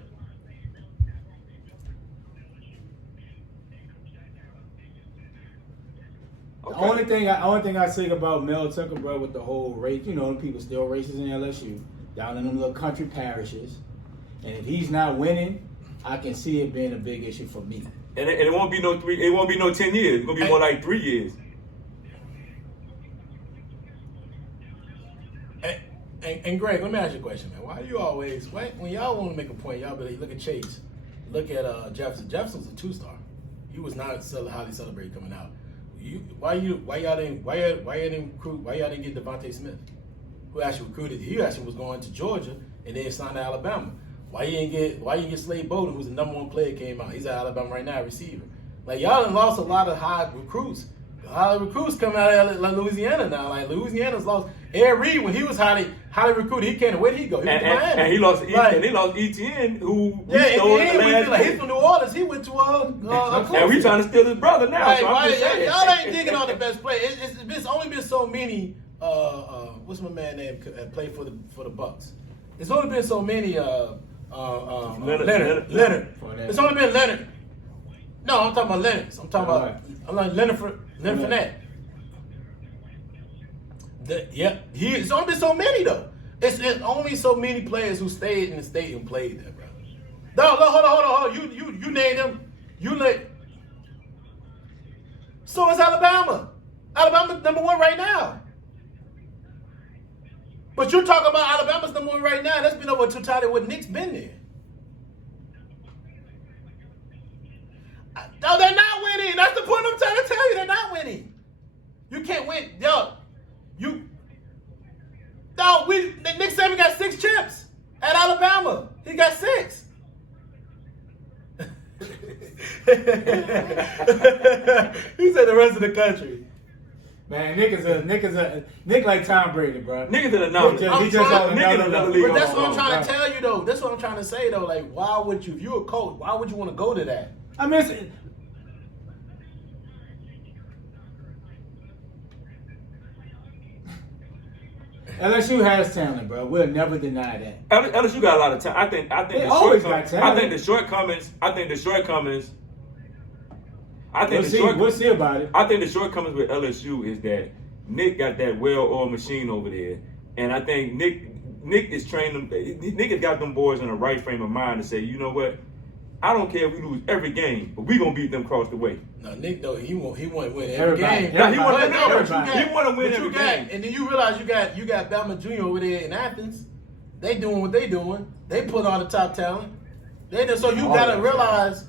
Okay. The only thing I say about Mel Tucker, bro, with the whole race, you know, people still racist in LSU, down in them little country parishes. And if he's not winning, I can see it being a big issue for me. And it won't be no 3. It won't be no 10 years. It's gonna be more like 3 years. And Greg, let me ask you a question, man. Why do you always, when y'all want to make a point, y'all be like, look at Chase, look at Jefferson. Jefferson's a 2-star. He was not highly celebrated coming out. Why y'all didn't get Devontae Smith, who actually recruited? He actually was going to Georgia and then signed to Alabama. Why you didn't get Slade Bowden, who's the #1 player, came out? He's at Alabama right now, receiver. Like y'all done lost a lot of high recruits. A lot of recruits coming out of Louisiana now. Like Louisiana's lost. Ed Reed, when he was highly recruited, he came. Where did he go? He went to Miami. And he lost. Like, and they lost ETN, who and stole the then last. he's from New Orleans. He went to Clemson. And we trying to steal his brother now. Like, so I'm just saying. y'all ain't digging on the best play. It's only been so many. What's my man name? Played for the Bucks. It's only been so many. Leonard. It's only been Leonard. No, I'm talking about Leonard. I'm talking about. I'm like Leonard Fournette. It's only been so many though. It's only so many players who stayed in the state and played there, bro. No, hold on. You named them. So is Alabama. Alabama's #1 right now. But you're talking about Alabama's #1 right now. That's been over totality what Nick's been there. No, they're not winning. That's the point I'm trying to tell you. They're not winning. You can't win. Nick Saban got 6 chips at Alabama. He got 6. He said the rest of the country. Man, Nick like Tom Brady, bro. Niggas in another. He just on another league. But that's what I'm trying to tell you, though. That's what I'm trying to say, though. Like, why would you, if you're a coach, why would you want to go to that? I mean, LSU has talent, bro. We'll never deny that. LSU got a lot of time. I think They the always shortcomings. got talent. I think the shortcomings. We'll see about it. I think the shortcomings with LSU is that Nick got that well-oiled machine over there, and I think Nick is training them. Nick has got them boys in the right frame of mind to say, you know what, I don't care if we lose every game, but we gonna beat them across the way. No, Nick though he want to win every Everybody. game. Yeah, he want to win Everybody. every. He want to win every game. And then you realize you got Bama Jr. over there in Athens. They doing what they doing. They put on the top talent. So you gotta realize.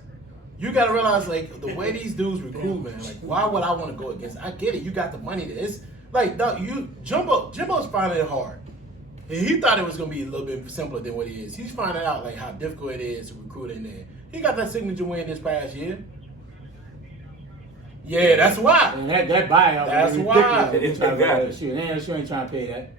You gotta realize, like, the way these dudes recruit, man. Like, why would I want to go against? I get it. You got the money. It's like, dog, Jimbo's finding it hard. And he thought it was gonna be a little bit simpler than what it is. He's finding out like how difficult it is to recruit in there. He got that signature win this past year. Yeah, that's why. And that buyout. That's was why. ridiculous. It's They try to go to exactly. LSU. And LSU ain't trying to pay that.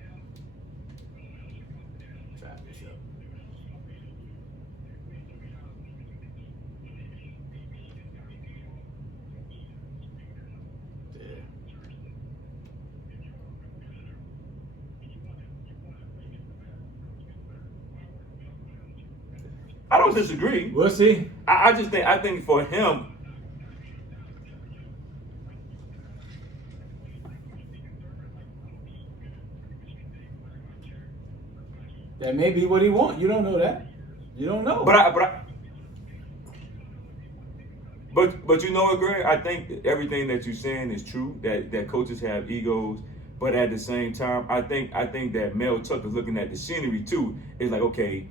I don't disagree. We'll see. I think for him, That may be what he wants. You don't know that. You don't know. But you know what, Greg? I think everything that you're saying is true. That coaches have egos, but at the same time, I think that Mel Tucker's looking at the scenery too. It's like, okay,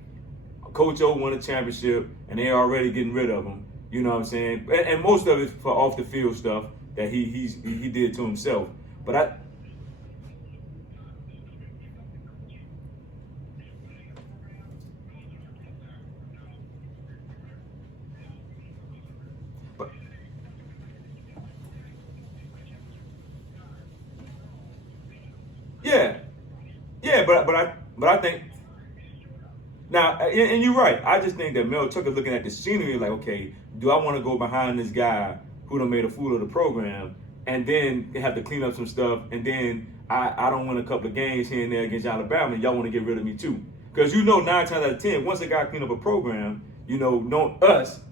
Coach O won a championship, and they're already getting rid of him. You know what I'm saying? And most of it's for off the field stuff that he did to himself. But but I think now, and you're right. I just think that Mel Tucker looking at the scenery like, okay, do I want to go behind this guy who done made a fool of the program, and then have to clean up some stuff, and then I don't win a couple of games here and there against Alabama, and y'all want to get rid of me too? Because 9 times out of 10, once a guy clean up a program,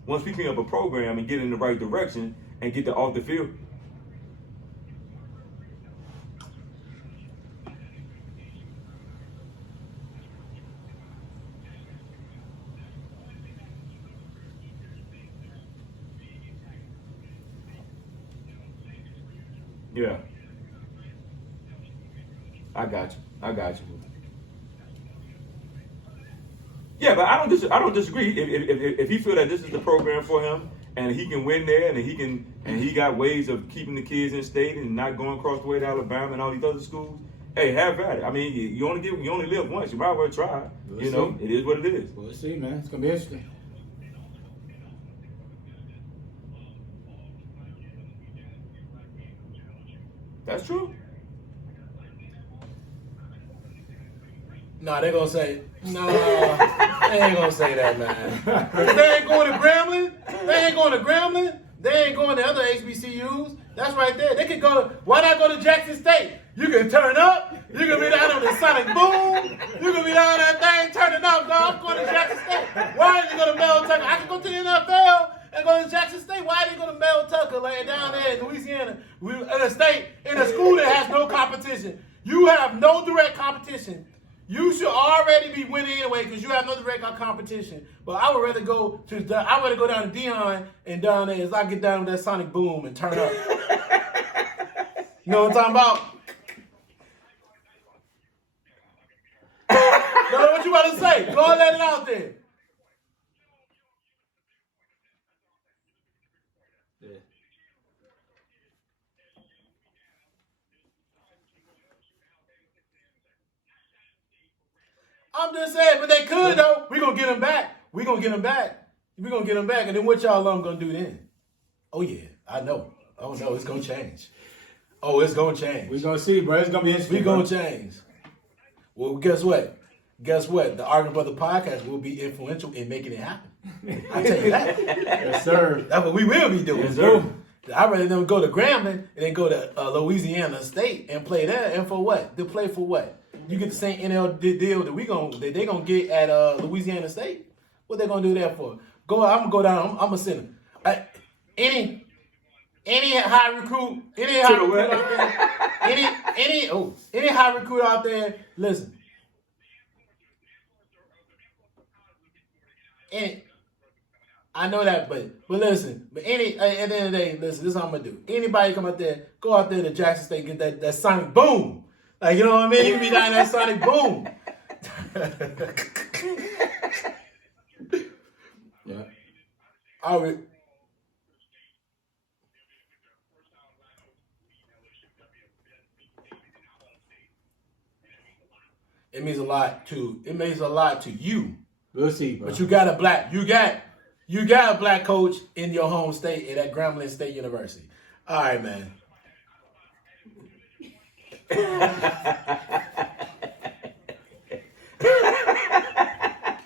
once we clean up a program and get in the right direction and get off the field. Yeah. I got you. Yeah, but I don't disagree. If he feel that this is the program for him and he can win there and he got ways of keeping the kids in state and not going across the way to Alabama and all these other schools, hey, have at it. I mean, you only live once. You might as well try. It is what it is. We'll see, man. It's gonna be interesting. That's true. Nah, they gonna say, no, they ain't gonna say that, man. They ain't going to Grambling. They ain't going to other HBCUs. That's right there. They could go to, why not go to Jackson State? You can turn up. You can be down on the Sonic Boom. You can be down that thing turning up, dog. I'm going to Jackson State. Why did you go to Mel Tucker? I can go to the NFL and go to Jackson State. Why did you go to Mel Tucker laying down there in Louisiana? In a state, in a school that has no competition. You have no direct competition. You should already be winning anyway because you have no direct competition. But I would rather go down to Dion and down there as I get down with that Sonic Boom and turn up. You know what I'm talking about? No, what you about to say? Go and let it out there. Yeah. I'm just saying, but they could though. We're gonna get them back. And then what y'all gonna do then? Oh yeah, I know. Oh no, it's gonna change. We're gonna see, bro. It's gonna be interesting. We're gonna change. Well, guess what? The Argument Brother podcast will be influential in making it happen. I tell you that. Yes, sir. That's what we will be doing. Yes, sir. I'd rather them go to Grambling and then go to Louisiana State and play there. And for what? To play for what? You get the same NL deal that they gonna get at Louisiana State. What they gonna do that for? I'm gonna go down. I'm gonna send them. Any high recruit out there. Any high recruit out there. Listen. I know that, but listen. But at the end of the day, listen. This is what I'm gonna do. Anybody come out there, go out there to Jackson State, get that Sonic Boom. Like, you know what I mean? You be down that Sonic Boom. Yeah. It means a lot to you. We'll see, bro. But you got a black coach in your home state at Grambling State University. All right, man.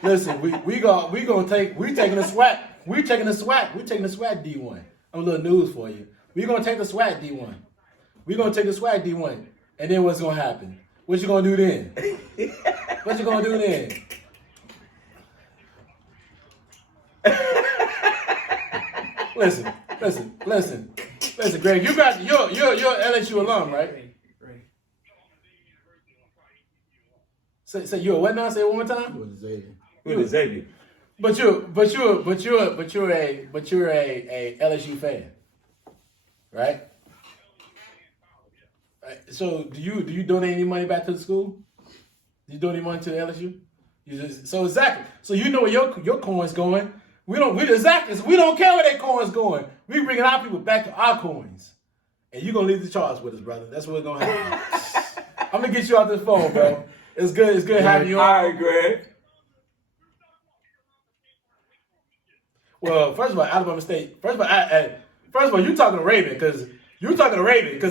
Listen, we taking the SWAT. We taking the SWAT D1. I'm a little news for you. We're gonna take the SWAT D1. And then what's gonna happen? What you gonna do then? Listen, Greg. You're LSU alum, right? Right. Say you're what now? Say it one more time. With Xavier. But you're a LSU fan, right? So do you donate any money back to the school? Do you donate money to LSU? Exactly. So you know where your coin's going. We don't care where their coin's going. We bringing our people back to our coins, and you're gonna lead the charge with us, brother. That's what's gonna happen. I'm gonna get you out this phone, bro. It's good having you on. All right, Greg. Well, first of all, Alabama State. First of all, you talking to Raven because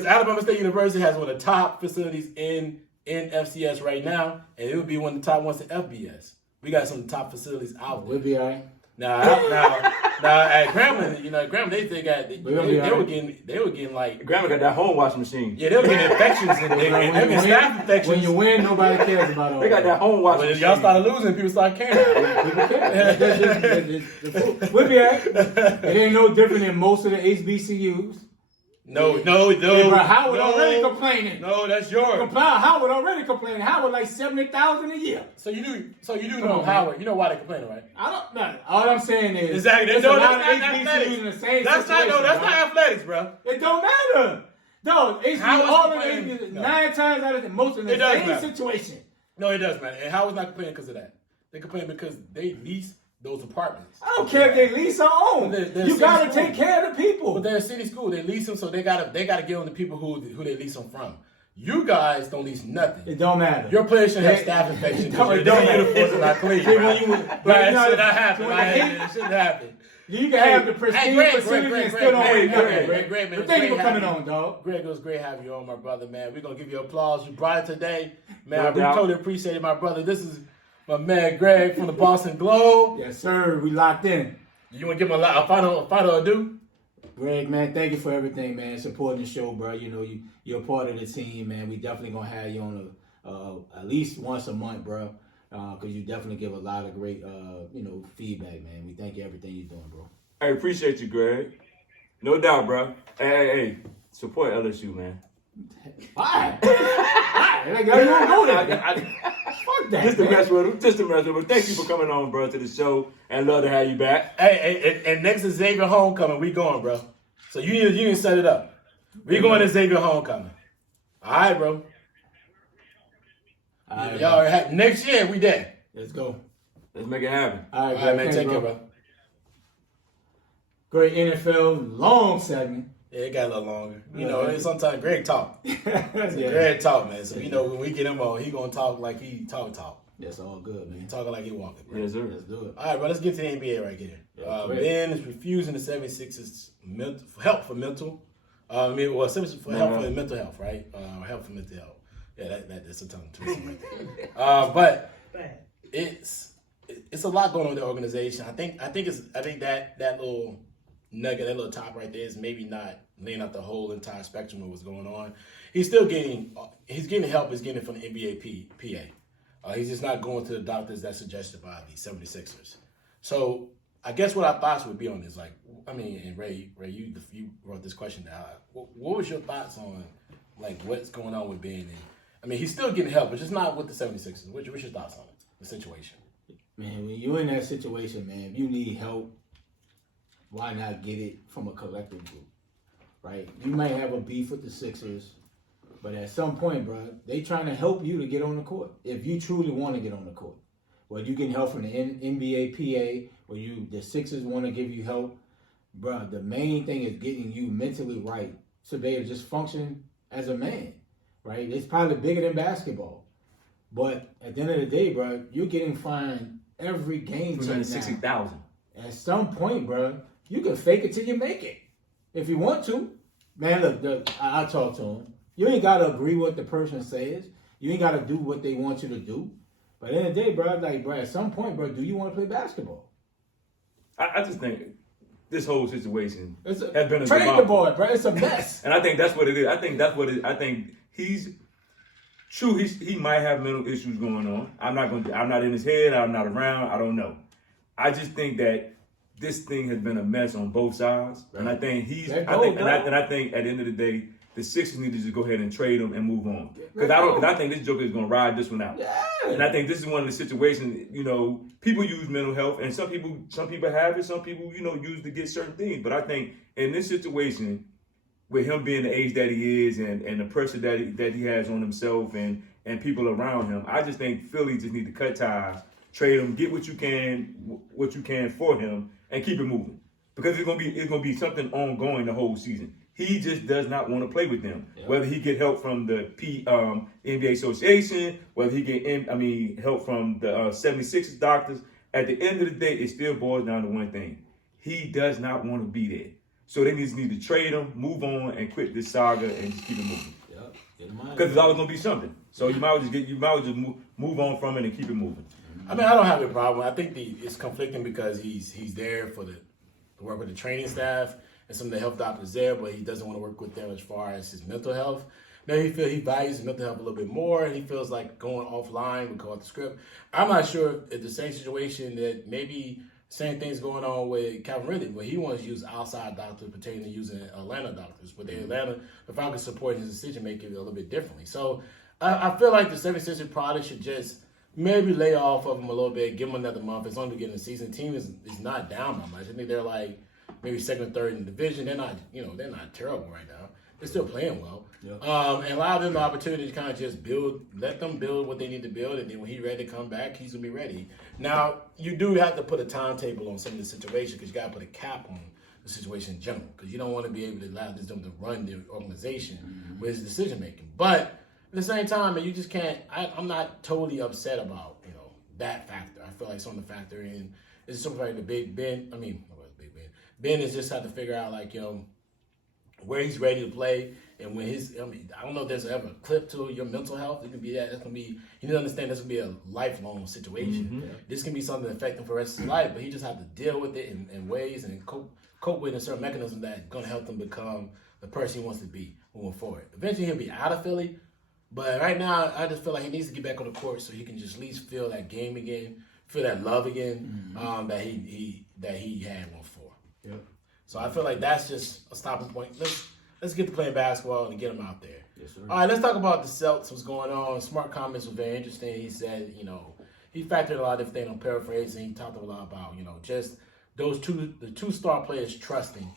Alabama State University has one of the top facilities in in FCS right now, and it would be one of the top ones in FBS. We got some of the top facilities out there. We'll be all right. Now at Grambling, Grambling, they were getting like Grandma got that home washing machine. yeah, they were getting infections in there, and staph infections. When you win, nobody cares about all They got that home washing When machine. y'all started losing, people started caring. People care. We'll be all right. It ain't no different than most of the HBCUs. No. Hey, bro, Howard already complaining. No, that's yours. Howard already complaining. Howard like 70,000 a year. So you do Come know on, Howard. You know why they complaining, right? I don't know. All I'm saying is Exactly. there's No, a that's lot of not HBCUs athletics. in the same That's situation. not athletics, bro. It don't matter. No, HBCUs, Howard's all of complaining. them, No. 9 times out of 10, most in the It does same matter. situation. No, it does matter. And Howard's not complaining because of that. They complain because they lease those apartments. I don't care if they lease or own. They're You gotta city take school. care of the people. But they're a city school. They lease them, so they gotta get on the people who they lease them from. You guys don't lease nothing. It don't matter. Your players should have It- staph infection it because don't their matter. uniforms are not clean. See, when Right? you- Right, but you know, it should not happen. when Right? they- It shouldn't happen. You can have the pristine Greg, facility and Greg, still don't Greg, win Greg, nothing. Greg, Greg, man, But thank you for Greg coming having on, dog. Greg, it was great having you on, my brother, man. We're going to give you applause. You brought it today. Man, No I really doubt. totally appreciate it, my brother. This is my man, Greg, from the Boston Globe. Yes, sir. We locked in. You want to give him a final ado? Greg, man, thank you for everything, man. Supporting the show, bro. You know, you're a part of the team, man. We definitely gonna have you on at least once a month, bro. Because you definitely give a lot of great, feedback, man. We thank you for everything you're doing, bro. I appreciate you, Greg. No doubt, bro. Hey. Support LSU, man. Why? Like, you don't know that. Fuck that. Just to man. mess with him. Just to mess with him. Thank you for coming on, bro, to the show. And love to have you back. Hey, and next is Xavier Homecoming. We going, bro. So you need to set it up. We going to Xavier Homecoming. All right, bro. All right, Y'all bro. next year we there. Let's go. Let's make it happen. All right, All right, man. thanks, Take care, bro. Great NFL long segment. Yeah, it got a little longer. Sometimes Greg talk. Yeah. Greg talk, man. So when we get him on, he gonna talk like he talk. That's all good, man. Talking like he walking, bro. Yes, sir. Let's do it. All right, bro. Let's get to the NBA right here. Yeah, great. Ben is refusing the 76ers help for mental. Help for mental health, right? Help for mental health. Yeah, that's a tongue twister right there. But it's a lot going on with the organization. I think that little nugget, that little top right there is maybe not laying out the whole entire spectrum of what's going on. He's still getting help. He's getting it from the NBA PA. He's just not going to the doctors that's suggested by the 76ers. So I guess what our thoughts would be on this, and Ray, you wrote this question down. What was your thoughts on what's going on with Ben? And he's still getting help, but just not with the 76ers. What's your thoughts on it, the situation? Man, when you're in that situation, man, if you need help, why not get it from a collective group, right? You might have a beef with the Sixers, but at some point, bro, they trying to help you to get on the court. If you truly want to get on the court, whether you getting help from the NBA PA, or the Sixers want to give you help, bro, the main thing is getting you mentally right so they to just function as a man, right? It's probably bigger than basketball, but at the end of the day, bro, you're getting fined every game. 260,000. At some point, bro, you can fake it till you make it. If you want to. Man, look, I talk to him. You ain't got to agree with what the person says. You ain't got to do what they want you to do. But at the end of the day, bro, at some point, bro, do you want to play basketball? I just think this whole situation Has been a trade the debacle. boy, bro. It's a mess. And I think that's what it is. I think he's true. He might have mental issues going on. I'm not in his head. I'm not around. I don't know. I just think that this thing has been a mess on both sides, and I think I think at the end of the day, the Sixers need to just go ahead and trade him and move on. Because I think this joker is going to ride this one out. Yeah. And I think this is one of the situations. People use mental health, and some people have it. Some people use to get certain things. But I think in this situation, with him being the age that he is, and the pressure that he has on himself and people around him, I just think Philly just need to cut ties, trade him, get what you can for him, and keep it moving. Because it's gonna be something ongoing the whole season. He just does not want to play with them. Yep. Whether he get help from the NBA Association, whether he get help from the 76ers doctors, at the end of the day, it still boils down to one thing. He does not want to be there. So they just need to trade him, move on, and quit this saga and just keep it moving. Yep. Because it's always going to be something. So you might as well just move on from it and keep it moving. I mean, I don't have a problem. I think it's conflicting because he's there to work with the training staff and some of the health doctors there, but he doesn't want to work with them as far as his mental health. Now he values his mental health a little bit more, and he feels like going offline would go off the script. I'm not sure if the same situation that maybe same thing's going on with Calvin Ridley, where he wants to use outside doctors pertaining to using Atlanta doctors, but the Falcons support his decision making a little bit differently. So I feel like the 76ers probably should just maybe lay off of him a little bit, give him another month. It's only beginning of the season. The team is not down by much. I think they're like maybe second or third in the division. They're not terrible right now. They're still playing well. Yep. And allow them the opportunity to kind of just let them build what they need to build, and then when he's ready to come back, he's going to be ready. Now, you do have to put a timetable on some of the situation because you got to put a cap on the situation in general because you don't want to be able to allow this to run the organization with his decision making. But at the same time, you just can't. I'm not totally upset about that factor. I feel like some of the factor in is something like the Big Ben. I mean, what was Big Ben? Ben has just had to figure out where he's ready to play and when I don't know if there's ever a clip to your mental health. It can be that. It can be. You need to understand this can be a lifelong situation. Mm-hmm. Yeah. This can be something affecting for the rest of his life, but he just has to deal with it in ways and cope with a certain mechanism that's going to help him become the person he wants to be moving forward. Eventually, he'll be out of Philly. But right now, I just feel like he needs to get back on the court so he can just at least feel that game again, feel that love again that he had one for. Yep. So I feel like that's just a stopping point. Let's get to playing basketball and get him out there. Yes, sir. All right, let's talk about the Celts. What's going on? Smart comments were very interesting. He said, he factored a lot of things. I'm paraphrasing. He talked a lot about just the two star players trusting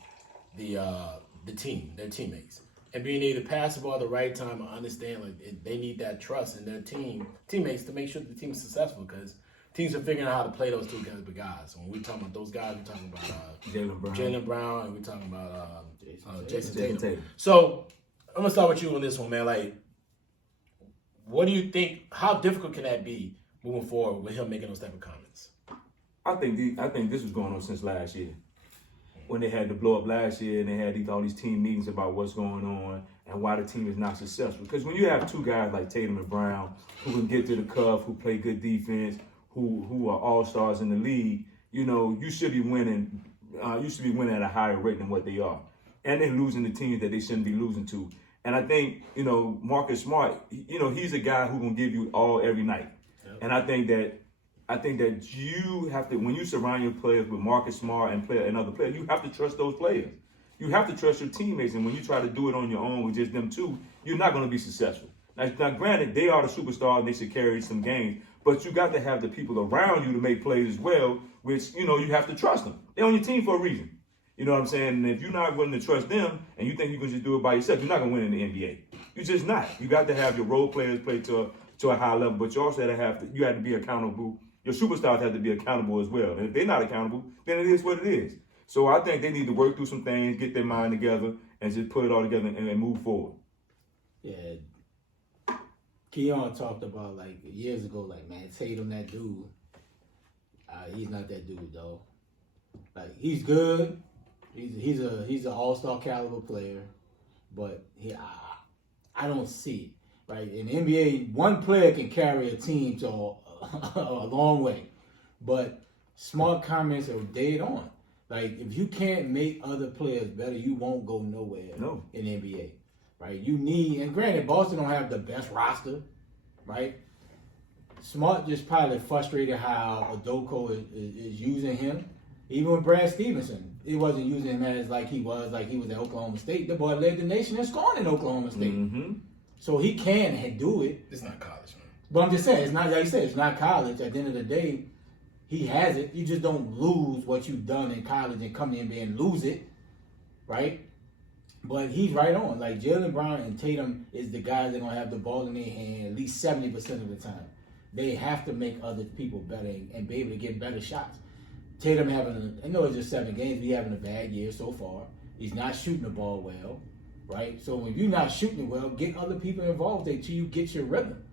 the team, their teammates. And being able to pass the ball at the right time and understand they need that trust in their teammates to make sure the team is successful because teams are figuring out how to play those two guys. When we talking about those guys, we're talking about Jaylen Brown, and we're talking about Jason Tatum. So I'm gonna start with you on this one, man. What do you think? How difficult can that be moving forward with him making those type of comments? I think this was going on since last year. When they had to blow up last year and they had all these team meetings about what's going on and why the team is not successful. Because when you have two guys like Tatum and Brown who can get to the cuff, who play good defense, who are all-stars in the league, you should be winning. You should be winning at a higher rate than what they are. And they're losing the teams that they shouldn't be losing to. And I think, Marcus Smart, he's a guy who's going to give you all every night. Yep. And I think that you have to, when you surround your players with Marcus Smart and other players, you have to trust those players. You have to trust your teammates. And when you try to do it on your own with just them two, you're not going to be successful. Now, granted, they are the superstar and they should carry some games, but you got to have the people around you to make plays as well, which, you have to trust them. They're on your team for a reason. You know what I'm saying? And if you're not willing to trust them and you think you can just do it by yourself, you're not going to win in the NBA. You're just not. You got to have your role players play to a high level, but you also have to be accountable. Your superstars have to be accountable as well. And if they're not accountable, then it is what it is. So I think they need to work through some things, get their mind together, and just put it all together and move forward. Yeah. Keon talked about years ago, man, Tatum, that dude. He's not that dude, though. He's good. He's an all-star caliber player, but I don't see it. Right? In the NBA, one player can carry a team to a long way, but smart comments are dead on. If you can't make other players better, you won't go nowhere in the NBA, right? You need, and granted, Boston don't have the best roster, right? Smart just probably frustrated how Adoko is using him. Even with Brad Stevenson, he wasn't using him as he was at Oklahoma State. The boy led the nation in scoring in Oklahoma State. Mm-hmm. So he can do it. It's not college, man. But I'm just saying, it's not, like you said, it's not college. At the end of the day, he has it. You just don't lose what you've done in college and come to the NBA and lose it, right? But he's right on. Jaylen Brown and Tatum is the guys that are going to have the ball in their hand at least 70% of the time. They have to make other people better and be able to get better shots. Tatum I know it's just 7 games, but he's having a bad year so far. He's not shooting the ball well, right? So when you're not shooting it well, get other people involved until you get your rhythm.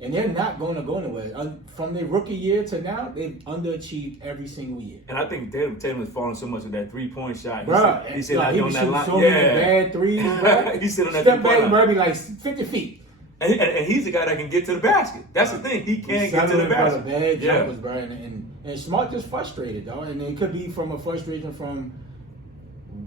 And they're not going to go anywhere. From their rookie year to now, they've underachieved every single year. And I think Tatum is falling so much with that 3-point shot. He said he was shooting so many bad threes, bro. He said on that step back, bro, be 50 feet. And he's the guy that can get to the basket. That's the thing. He can't get to the basket. Bad jumpers, bro. And Smart just frustrated, though. And it could be from a frustration from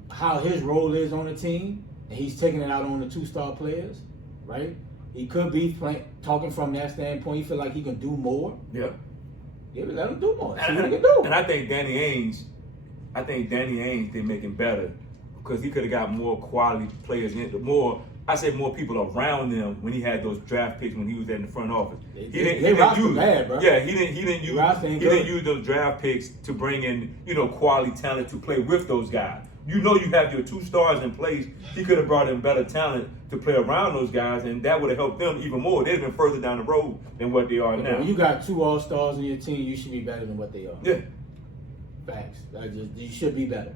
how his role is on the team, and he's taking it out on the 2-star players, right? He could be talking from that standpoint. He feel like he can do more. Yeah. Yeah, let him do more. See what he can do. And I think Danny Ainge, they make him better because he could have got more quality players in, more people around them when he had those draft picks when he was in the front office. He didn't use those draft picks to bring in, quality talent to play with those guys. You have your 2 stars in place. He could have brought in better talent to play around those guys, and that would have helped them even more. They'd have been further down the road than what they are now. When you got 2 all-stars in your team, you should be better than what they are. Yeah. Facts. You should be better.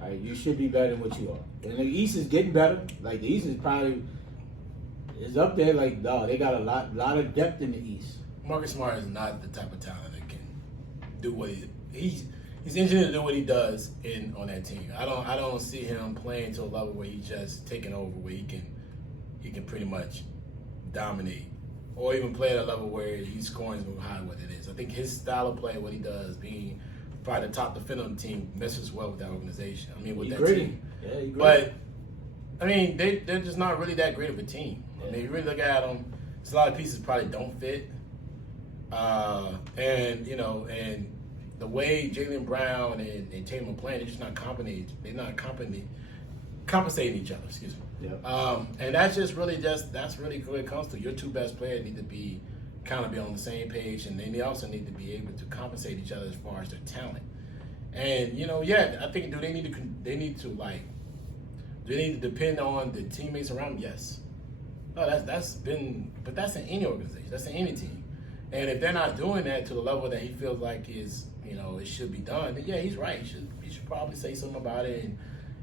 Right? You should be better than what you are. And the East is getting better. Like, the East is probably up there. Like, they got a lot of depth in the East. Marcus Smart is not the type of talent that can do what he's engineered to do what he does on that team. I don't see him playing to a level where he's just taking over, where he can pretty much dominate, or even play at a level where he's scoring behind what it is. I think his style of play, what he does, being probably the top defender on the team, messes well with that organization. I mean, with that team. Yeah, he great. But I mean, they're just not really that great of a team. I mean, you really look at them, there's a lot of pieces probably don't fit, and the way Jaylen Brown and Tatum are playing, they're just not compensating. They're not compensating each other. Excuse me. Yeah. And that's really what it comes to. Your 2 best players need to be kind of be on the same page, and they also need to be able to compensate each other as far as their talent. And I think do they need to depend on the teammates around them? Yes. No, but that's in any organization. That's in any team. And if they're not doing that to the level that he feels like is, it should be done, then yeah, he's right. He should probably say something about it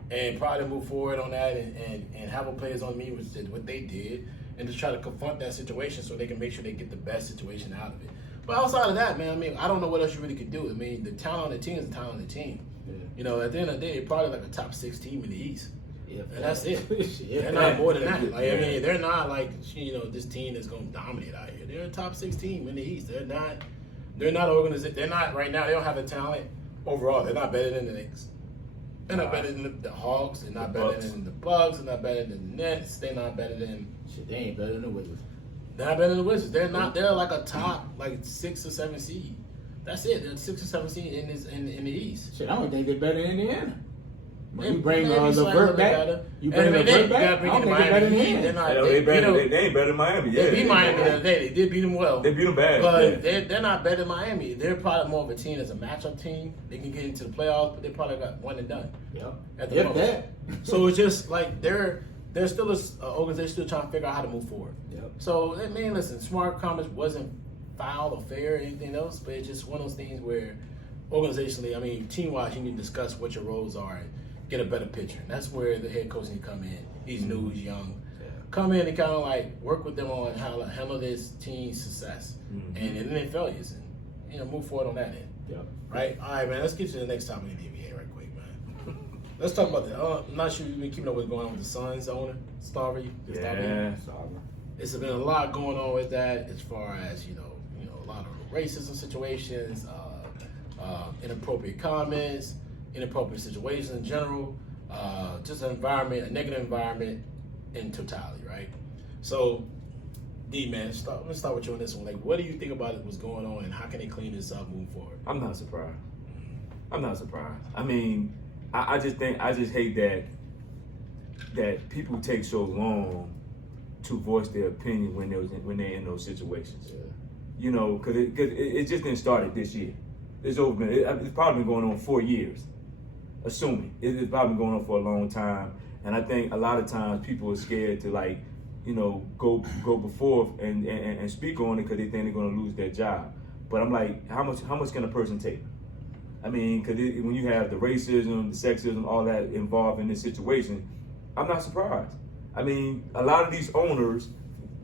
and probably move forward on that and have a players on me, which is what they did, and just try to confront that situation so they can make sure they get the best situation out of it. But outside of that, man, I mean, I don't know what else you really could do. I mean, the talent on the team is the talent on the team. Yeah. At the end of the day, they're probably like a top 6 team in the East. Yeah, and that's it. Yeah, they're not more than that. Like, I mean, they're not like this team that's going to dominate out here. They're a top 6 team in the East. They're not organized. They're not right now. They don't have the talent overall. They're not better than the Knicks. They're not better than the Hawks. They're not better than the Bucks. They're not better than the Nets. They're not better than. Shit, they ain't better than the Wizards. They're not better than the Wizards. They're not. They're like a top 6 or 7 seed. That's it. They're 6 or 7 seed in the East. Shit, I don't think they're better than Indiana. When you bring LeVert back, you bring LeVert back. I don't think they're better than Indiana. They ain't better than Miami. Yeah, they beat Miami the other day. They did beat them well. They beat them bad. But they're not better than Miami. They're probably more of a team as a matchup team. They can get into the playoffs, but they probably got one and done. Yep. At the moment. So it's just like they're still an organization still trying to figure out how to move forward. Yep. So I mean, listen, Smart comments wasn't foul or fair or anything else, but it's just one of those things where organizationally, I mean, team-wise, you need to discuss what your roles are and get a better picture. And that's where the head coach need to come in. He's new, he's young. Yeah. Come in and kind of like work with them on how to handle this team's success and then failures, and move forward on that end. Yep. Right? All right, man. Let's get to the next topic in the NBA right quick, man. Let's talk about that. I'm not sure you've been keeping up what's going on with the Suns owner, Sarver. Sarver. It's been a lot going on with that, as far as a lot of racism situations, inappropriate comments, inappropriate situations in general, just an environment, a negative environment in totality, right? So, D, man, let's start with you on this one. Like, what do you think about what's going on, and how can they clean this up moving forward? I'm not surprised. I mean, I just hate that people take so long to voice their opinion when they're in those situations. Yeah. Because it just didn't start this year. It's probably been going on 4 years. Assuming it's probably been going on for a long time, and I think a lot of times people are scared to go before and speak on it because they think they're going to lose their job. But I'm like, how much can a person take? I mean, because when you have the racism, the sexism, all that involved in this situation, I'm not surprised. I mean, a lot of these owners,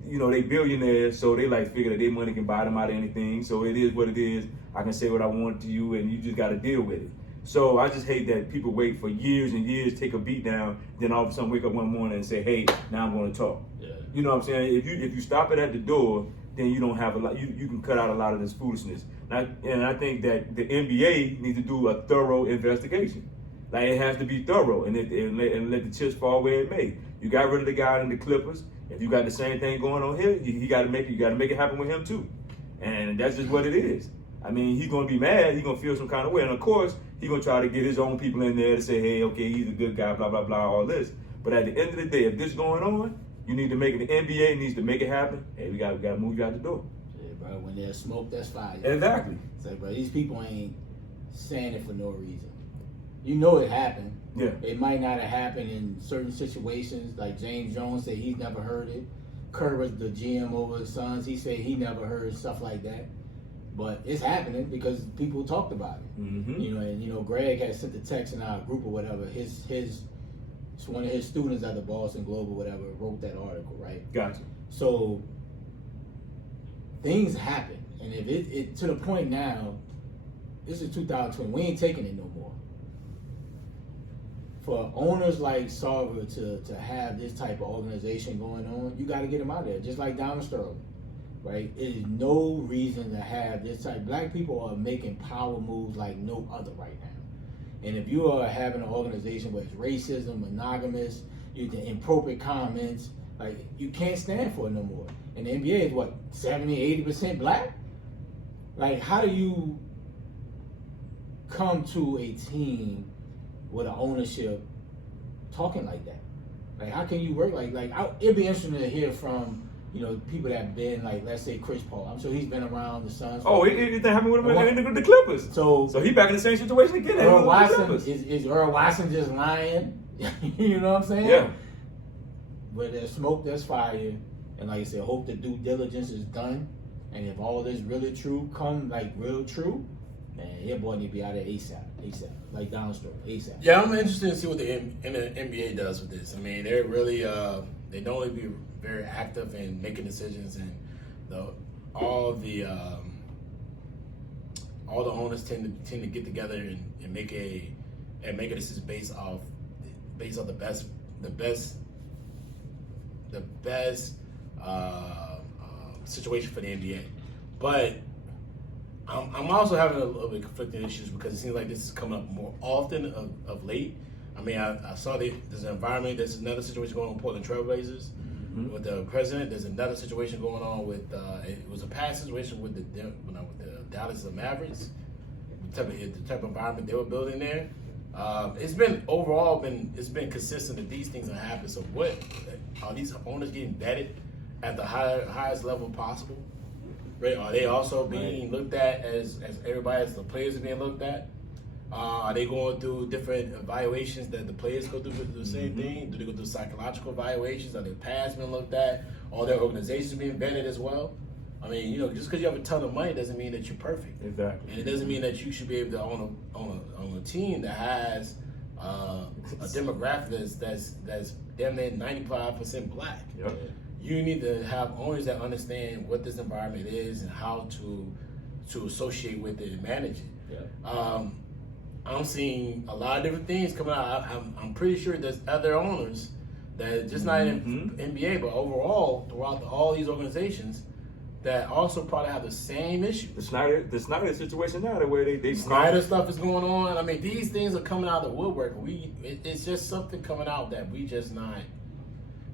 they billionaires, so they figure that their money can buy them out of anything. So it is what it is. I can say what I want to you, and you just got to deal with it. So I just hate that people wait for years and years, take a beat down, then all of a sudden wake up one morning and say, hey, now I'm going to talk. Yeah. You know what I'm saying? If you stop it at the door, then you don't have a lot. You can cut out a lot of this foolishness. And I think that the NBA needs to do a thorough investigation. Like it has to be thorough, and let the chips fall where it may. You got rid of the guy in the Clippers. If you got the same thing going on here, you got to make it happen with him too. And that's just what it is. I mean, he's gonna be mad. He's gonna feel some kind of way, and of course, he's gonna try to get his own people in there to say, hey, okay, he's a good guy, blah blah blah, all this. But at the end of the day, if this is going on, you need to make it. The NBA needs to make it happen. Hey, we got to move you out the door. Yeah, bro. When there's smoke, there's fire. Exactly. So, bro, these people ain't saying it for no reason. You know it happened. Yeah. It might not have happened in certain situations. Like James Jones said, he's never heard it. Kerr was the GM over the Suns. He said he never heard stuff like that. But it's happening because people talked about it. Mm-hmm. You know, and Greg had sent the text in our group or whatever. One of his students at the Boston Globe or whatever wrote that article, right? Gotcha. So things happen, and if it to the point now, this is 2020. We ain't taking it no more. For owners like Sarver to have this type of organization going on, you got to get them out of there, just like Donald Sterling, right? It is no reason to have this type. Black people are making power moves like no other right now. And if you are having an organization where it's racism, monogamous, inappropriate comments, like you can't stand for it no more. And the NBA is what, 70, 80% black? Like, how do you come to a team with an ownership talking like that? Like, how can you work it'd be interesting to hear from, people that have been, like, let's say Chris Paul. I'm sure he's been around the Suns. Oh, it happened with him in the Clippers. So he back in the same situation again. Earl Watson, is Earl Watson just lying? You know what I'm saying? Yeah. Where there's smoke, there's fire. And like I said, hope the due diligence is done. And if all this really true real true, man, your boy need to be out of ASAP. Like Donald Sterling, ASAP. Yeah, I'm interested to see what the NBA does with this. I mean, they're really, they don't only be very active in making decisions, and all the owners tend to get together and make a decision based off the best situation for the NBA. But I'm also having a little bit of conflicting issues because it seems like this is coming up more often of late. I mean, I saw there's an environment. There's another situation going on with Portland Trailblazers with the president. There's another situation going on with it was a past situation with the Dallas Mavericks. The type of environment they were building there. It's been consistent that these things are happening. So what are these owners getting vetted at the highest level possible? Right? Are they also being looked at as the players are being looked at? Are they going through different evaluations that the players go through the same thing? Do they go through psychological evaluations? Are their past being looked at? Are their organizations being vetted as well? I mean, just because you have a ton of money doesn't mean that you're perfect. Exactly. And it doesn't mean that you should be able to own a team that has a demographic that's damn near 95% black. Yep. You need to have owners that understand what this environment is and how to associate with it and manage it. Yeah. I'm seeing a lot of different things coming out. I'm pretty sure there's other owners that just not in NBA, but overall throughout all these organizations that also probably have the same issue. The Snyder situation now, the way they Snyder stuff is going on. I mean, these things are coming out of the woodwork. It's just something coming out that we just not.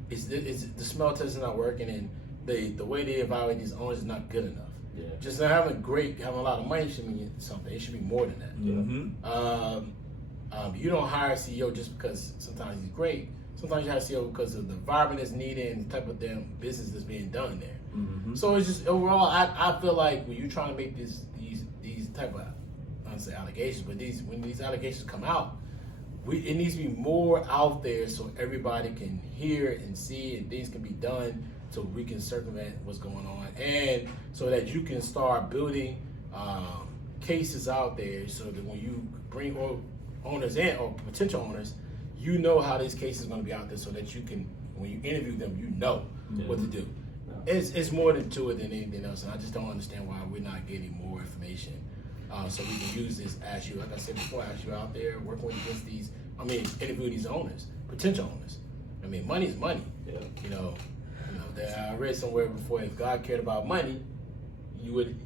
It's the smell test is not working, and the way they evaluate these owners is not good enough. Yeah. Just not having a lot of money should mean something. It should be more than that. Mm-hmm. You don't hire a CEO just because sometimes he's great. Sometimes you hire a CEO because of the environment that's needed and the type of damn business that's being done there. Mm-hmm. So it's just overall, I feel like when you're trying to make these type of, I don't say allegations, but when these allegations come out, it needs to be more out there so everybody can hear and see and things can be done so we can circumvent what's going on, and so that you can start building cases out there so that when you bring owners in or potential owners, you know how these cases are going to be out there so that you can, when you interview them, you know what to do. It's more to it than anything else, and I just don't understand why we're not getting more information so we can use this as you, like I said before, as you out there working against interview these owners, potential owners. I mean, money is money. Yeah. I read somewhere before, if God cared about money, you would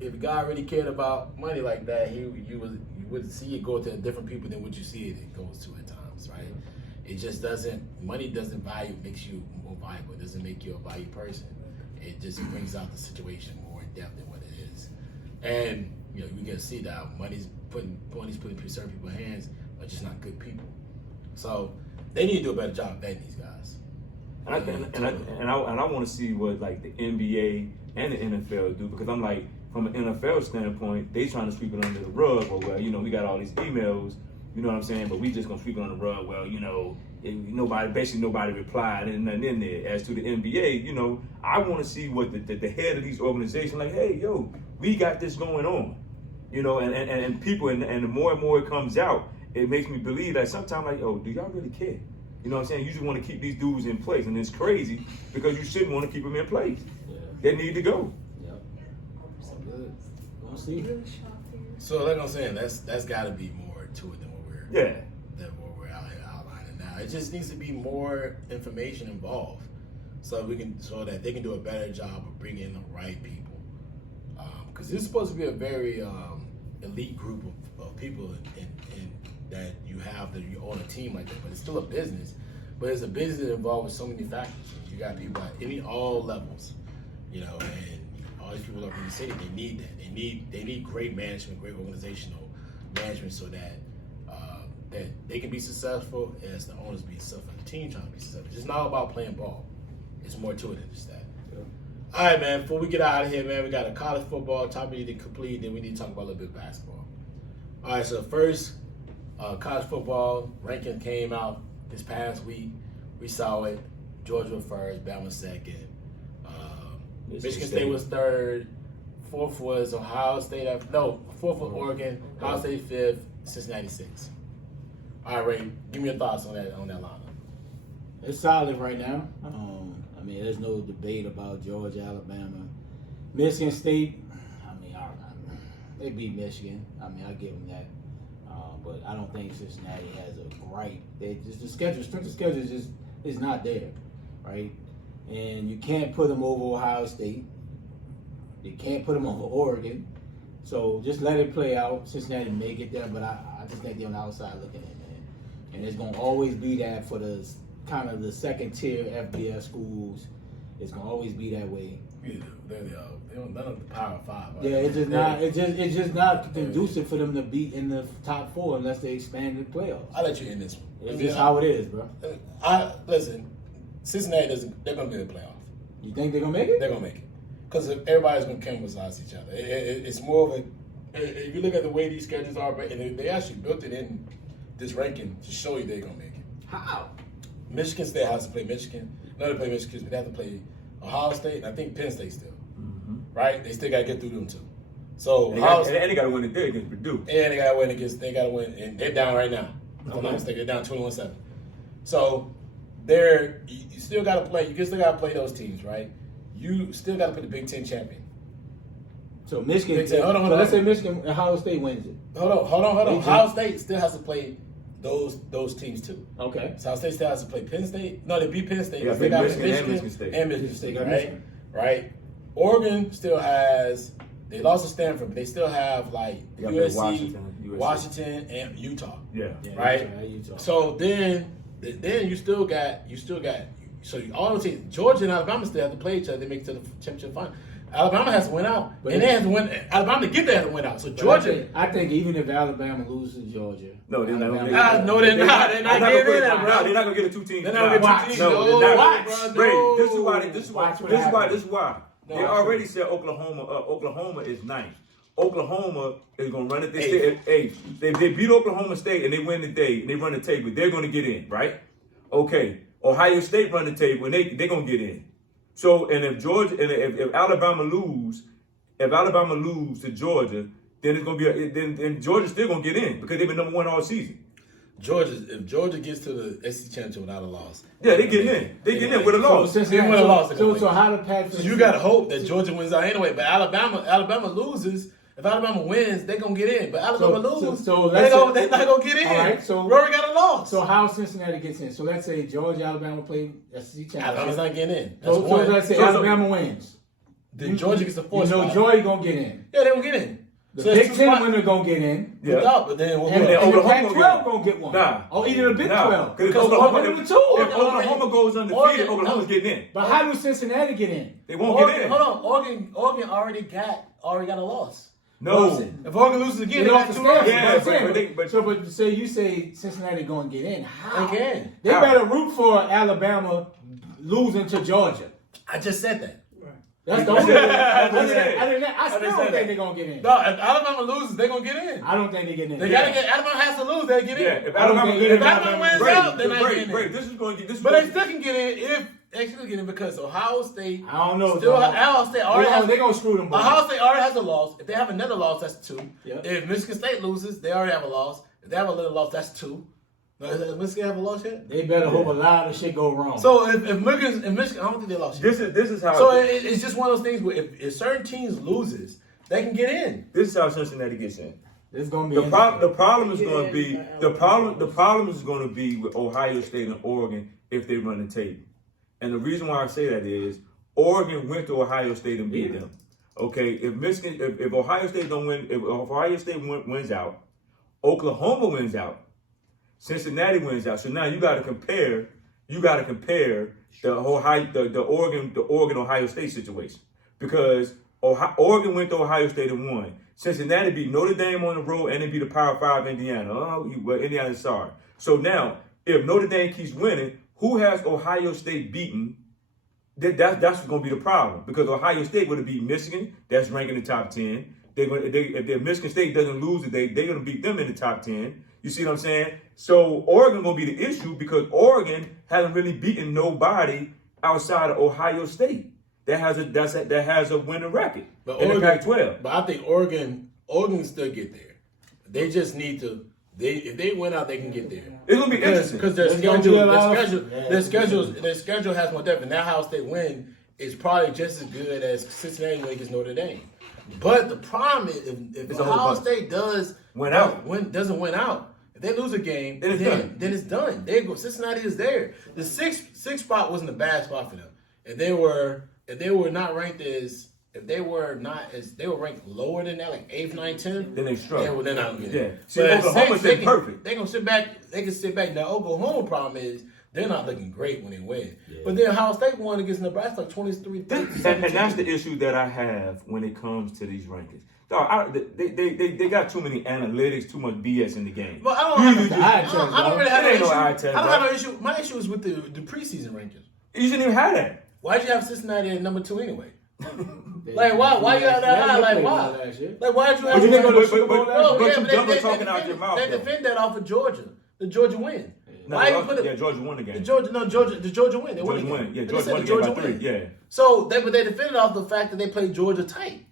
if God really cared about money like that, you would see it go to different people than what you see it goes to at times, right? It just money doesn't makes you more valuable. It doesn't make you a valued person. It just brings out the situation more in depth than what it is. And you can see that money's putting certain people's hands, but just not good people. So they need to do a better job vetting these guys. And I want to see what like the NBA and the NFL do, because I'm like, from an NFL standpoint, they trying to sweep it under the rug. Or well, we got all these emails, you know what I'm saying? But we just gonna sweep it under the rug. Well, nobody replied and nothing in there. As to the NBA, I want to see what the head of these organizations like. Hey, we got this going on, and people, and the more and more it comes out, it makes me believe that sometimes like, do y'all really care? You know what I'm saying? You just want to keep these dudes in place, and it's crazy because you shouldn't want to keep them in place. Yeah. They need to go. Yep. Good. We'll see. So like I'm saying, that's got to be more to it than what we're out here outlining now. It just needs to be more information involved, so that they can do a better job of bringing in the right people. Because this is supposed to be a very elite group of people in that you have that you own a team like that, but it's still a business. But it's a business involved with so many factors. You got people at all levels, and all these people up in the city, they need that. They need great management, great organizational management, so that that they can be successful as the owners be successful, the team trying to be successful. It's just not about playing ball. It's more to it than just that. Yeah. All right, man. Before we get out of here, man, we got a college football topic we need to complete, then we need to talk about a little bit of basketball. All right, so first. College football ranking came out this past week. We saw it. Georgia first, Bama second. Michigan State was third. Fourth was Ohio State. Fourth was Oregon. Ohio State fifth. Cincinnati sixth. All right, Ray, give me your thoughts on that lineup. It's solid right now. There's no debate about Georgia, Alabama, Michigan State. They beat Michigan. I give them that. But I don't think Cincinnati has a right. The strength of schedule is not there, right? And you can't put them over Ohio State. You can't put them over Oregon. So just let it play out. Cincinnati may get there, but I just think they're on the outside looking in, man. And it's gonna always be that for the kind of the second tier FBS schools. It's gonna always be that way. Yeah, none of the Power Five. Yeah, it's just not conducive for them to be in the top four unless they expand the playoffs. I'll let you in this one. It's just how it is, bro. Listen, Cincinnati they're gonna be in the playoff. You think they're gonna make it? They're gonna make it. Because everybody's gonna chemicalize each other. It's more of a, if you look at the way these schedules are, and they actually built it in this ranking to show you they're gonna make it. How? Michigan State has to play Michigan. No, they play Michigan, but they have to play Ohio State, and I think Penn State still. Mm-hmm. Right? They still got to get through them too. So and they got to win today against Purdue. And they got to win, and they're down right now. If I'm not mistaken, they're down 21-7. So you still got to play. You still got to play those teams, right? You still got to put the Big Ten champion. So Michigan. Hold on. Let's say Michigan, Ohio State wins it. Hold on. Ohio State still has to play those teams too. Okay. So Ohio State still has to play Penn State. No, they beat Penn State. Yeah, they got Michigan State. And Michigan State, right? Oregon still has. They lost to Stanford, but they still have like USC, Washington, and Utah. Yeah. Right. Utah. So then you still got. So all the teams, Georgia and Alabama still have to play each other. They make it to the championship final. Alabama has to win out, and they have to win. Alabama to get there to win out. So Georgia, I think even if Alabama loses Georgia, no, they're not. They're not getting it, bro. They're not gonna get a 2 teams. They're not gonna get 2 teams. No, they're not. Bro, This is why. They already said Oklahoma up. Oklahoma is 9th. Oklahoma is gonna run it. They beat Oklahoma State and they win today and they run the table. They're gonna get in, right? Okay. Ohio State run the table and they're gonna get in. So, and if Georgia, and if Alabama lose to Georgia, then it's gonna be then Georgia's still gonna get in because they've been number 1 all season. If Georgia gets to the SEC championship without a loss, yeah, they get in. They get in with a loss. So with a loss, so how the Pac-12? So you got to hope that Georgia wins out anyway. But Alabama loses, If Alabama wins, they're gonna get in. But Alabama lose, so they're not gonna get in. All right, so Rory got a loss. So how Cincinnati gets in? So let's say Georgia, Alabama play SEC championship. Alabama's not getting in. That's So one. let's say Alabama wins. Then Georgia gets the fourth You know spot. Georgia gonna get in. Yeah, they gonna get in. The So that's Big two Ten spots. winner gonna get in. Yeah. But then we'll And, go. and the Oklahoma Pac-12 gonna get one. Nah. Or either the Big 12. Because Oklahoma Oklahoma, the if two. Oklahoma goes undefeated, Oklahoma's getting in. But how do Cincinnati get in? They won't Oregon, get in. hold on, Oregon already got a loss. No. If Oregon loses again, They they lost got to two losses. Stanford. Yeah, but So say you say Cincinnati gonna get in. How? They can. They better root for Alabama losing to Georgia. I just said that. That's the only thing. I still don't that. think they're gonna get in. No, if Alabama loses, they're gonna get in. I don't think they get in. They gotta get. Alabama has to lose. They get in. Yeah, if I don't Alabama think- get in, if Alabama wins out, then I get in. Great. This is going to get this. But they still can get in if they still get in because Ohio State. I don't know. Still, Ohio State already has. They're gonna screw them. Boys. Ohio State already has a loss. If they have another loss, that's two. Yep. If Michigan State loses, they already have a loss. If they have a little loss, that's two. Does Michigan have a loss yet? They better hope a lot of shit go wrong. So if Michigan, I don't think they lost yet. This is how. So it's just one of those things where if certain teams loses, they can get in. This is how Cincinnati gets in. It's gonna be The problem is going to be the problem is going to be with Ohio State and Oregon if they run the table. And the reason why I say that is Oregon went to Ohio State and beat them. Okay, if Ohio State don't win, if Ohio State wins out, Oklahoma wins out, Cincinnati wins out. So now you got to compare. You got to compare the Oregon Ohio State situation because Oregon went to Ohio State and won. Cincinnati beat Notre Dame on the road and they beat the Power 5 Indiana. Indiana's sorry. So now if Notre Dame keeps winning, who has Ohio State beaten? That's going to be the problem because Ohio State would have beat Michigan. That's ranked in the top 10. If Michigan State doesn't lose today, they're going to beat them in the top 10. You see what I'm saying? So Oregon going to be the issue because Oregon hasn't really beaten nobody outside of Ohio State that has a winning record in the Pac-12. But I think Oregon can still get there. They just need to. If they win out, they can get there. It's gonna be interesting because their schedule has more depth. And that Ohio State win is probably just as good as Cincinnati when against Notre Dame. But the problem is if Ohio State doesn't win out, if they lose a game, then it's done. They go. Cincinnati is there. The sixth spot wasn't a bad spot for them. If they were not ranked as. If they were ranked lower than that, like 8th, 9th, 10th, then they struggle. Then I don't get it. Yeah. See, Oklahoma's perfect. They can sit back. They can sit back. Now, Oklahoma problem is they're not looking great when they win. Yeah. But then Ohio State won against Nebraska like 23. And that's the issue that I have when it comes to these rankings. They got too many analytics, too much BS in the game. Well, I don't really have no issue. My issue is with the preseason rankings. You shouldn't even have that. Why'd you have Cincinnati at number 2 anyway? Like why you have that high? Like why? Like why'd you have? But talking out your mouth. They defend that off of Georgia, the Georgia win. No, why you put it? Yeah, Georgia won the game. The Georgia win. They Georgia won. Yeah, Georgia won the game by 3. Yeah. So they defended off the fact that they played Georgia tight.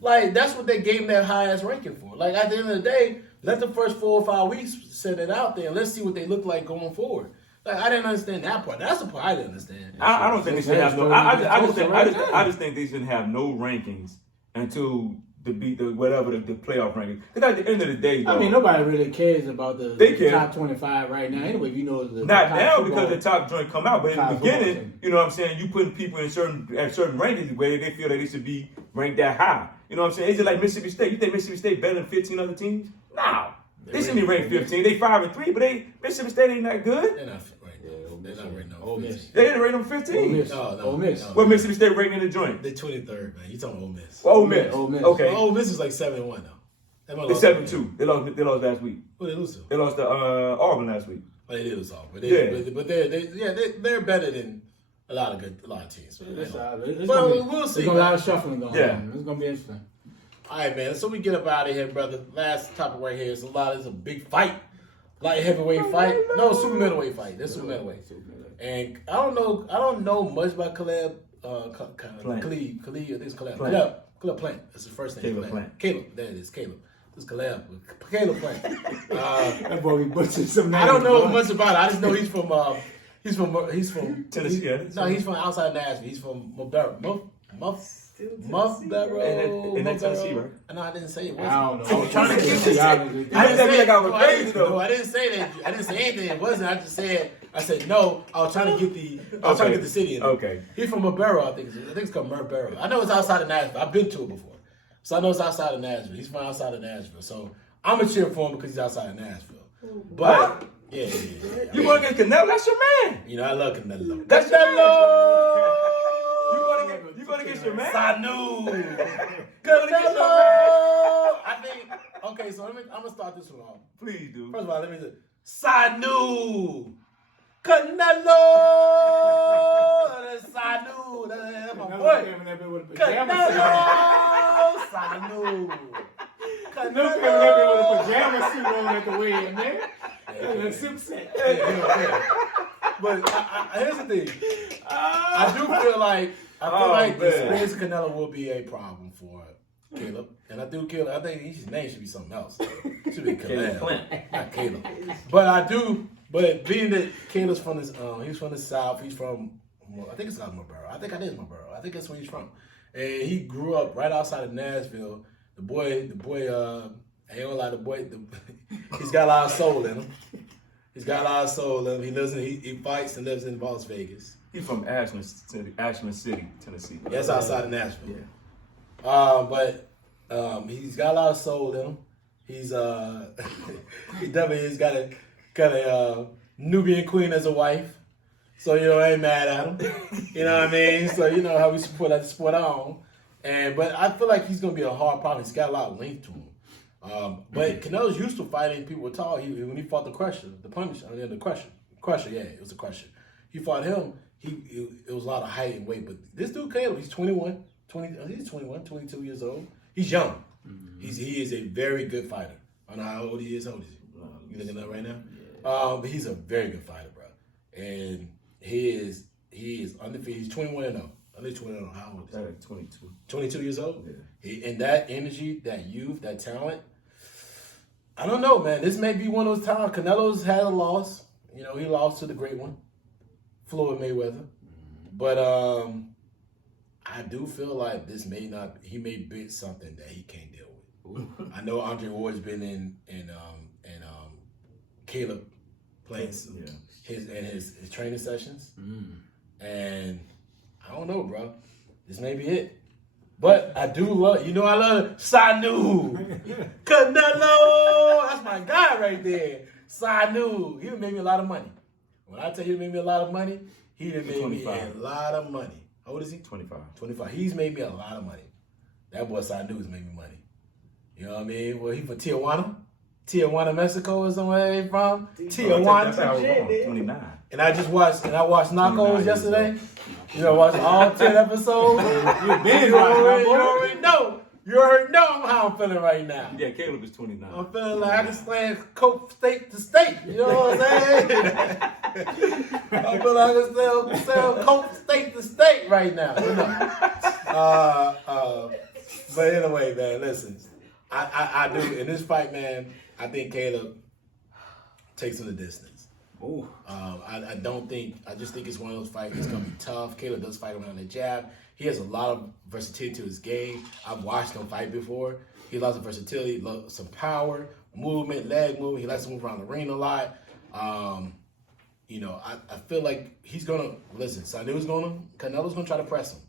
Like that's what they gave them that high ass ranking for. Like at the end of the day, let the first 4 or 5 weeks set it out there and let's see what they look like going forward. Like I didn't understand that part. That's the part I didn't understand. I don't think they should have no. I just think they shouldn't have no rankings until the playoff rankings. Because at the end of the day, though, I mean, nobody really cares about the top 25 right now. Anyway, you know not now because the top joint come out. But in the beginning, you know what I'm saying. You putting people in certain rankings where they feel that they should be ranked that high. You know what I'm saying? It's just like Mississippi State. You think Mississippi State better than 15 other teams? No. They should be ranked 15. They 5-3, but Mississippi State ain't that good. They're not right now. They're not right now. Ole Miss. They didn't rate them 15. Ole Miss. What Mississippi State rating in the joint? They're 23rd, man. You talking Ole Miss? Ole Miss. Okay. Ole Miss is like 7-1 though. They're 7-2. They lost last week. Who they lose to? They lost to Auburn last week. Well, they did lose Auburn. They're better than a lot of teams. But we'll see. There's a lot of shuffling going on. It's gonna be interesting. All right, man. So we get up out of here, brother. Last topic right here is it's a big fight, light heavyweight fight. No, super middleweight fight. That's super middleweight. And I don't know much about Caleb. Khalid. I think it's Caleb. Caleb Plant. That's his first name. Caleb. There it is. Caleb. It's Caleb. Caleb Plant. That boy be butchered some names. I don't know much about it. I just know he's from Tennessee. No, he's from outside Nashville. He's from Muff-Barrow. In that Tennessee, right? No, I didn't say it. I don't know. I was trying to get be this. honest with you. I didn't say like I was crazy, though. No, I didn't say that. I didn't say anything. It wasn't. I said no. I was trying to get the city in. Okay. He's from Murfreesboro, I think. I think it's called Murfreesboro. I know it's outside of Nashville. I've been to it before, so I know it's outside of Nashville. He's from outside of Nashville, so I'm gonna cheer for him because he's outside of Nashville. But yeah. You going against Canelo? That's your man. You know, I love Canelo. That's your Canelo. You going against your man? Sanu. Canelo. I think. Okay, so I'm gonna start this one off. Please do. First of all, let me say Sanu. Canelo. That's Sanu. That's my boy. Canelo. Sanu. Canelo came up here with a pajama suit on at the wedding, man. A suit set. But here's the thing. I do feel like the Spence Canelo will be a problem for Caleb, and I think his name should be something else. It should be Caleb, not Caleb. But being that Caleb's from he's from the South. He's from, I think it's out of Murfreesboro. I think it is Murfreesboro. I think that's where he's from, and he grew up right outside of Nashville. The boy, I ain't gonna lie, he's got a lot of soul in him. He's got a lot of soul in him. He fights and lives in Las Vegas. He's from Ashland City, Tennessee. That's outside of Nashville. Yeah. But he's got a lot of soul in him. He's he definitely has got a Nubian queen as a wife. So I ain't mad at him. You know what I mean? So you know how we support that sport on. But I feel like he's gonna be a hard problem. He's got a lot of length to him. But Canelo's used to fighting people tall. When he fought the Crusher, the Crusher, yeah, it was a Crusher. He fought him. It was a lot of height and weight. But this dude Caleb, he's 21, 22 years old. He's young. Mm-hmm. He is a very good fighter. I don't know how old he is. How old is he? You looking at that right now? Yeah. But he's a very good fighter, bro. And he is undefeated. He's 21-0. Under 20, how old is he? 22. 22 years old? Yeah. And that energy, that youth, that talent, I don't know, man. This may be one of those times. Canelo's had a loss. He lost to the great one, Floyd Mayweather. But I do feel like he may beat something that he can't deal with. I know Andre Ward's been in Caleb place, his training sessions. And I don't know, bro. This may be it. But I do love, I love Sanu. Canelo. That's my guy right there. Sanu. He made me a lot of money. When I tell you he made me a lot of money, he done made me a lot of money. How old is he? 25. He's made me a lot of money. That boy Sanu has made me money. You know what I mean? Well, he from Tijuana, Mexico is somewhere he from. Tijuana. That's how I was 29. And I watched Narcos yesterday. Watched all 10 episodes. You already know. You already know how I'm feeling right now. Yeah, Caleb is 29. I'm feeling like I can slam coke state to state. You know what I'm saying? I feel like I can sell coke state to state right now. But anyway, man, listen. I do in this fight, man. I think Caleb takes him the distance. I just think it's one of those fights that's going to be tough. Caleb does fight around the jab. He has a lot of versatility to his game. I've watched him fight before. He loves the versatility, some power, movement, leg movement. He likes to move around the ring a lot. I feel like he's going to, listen, Canelo's going to try to press him.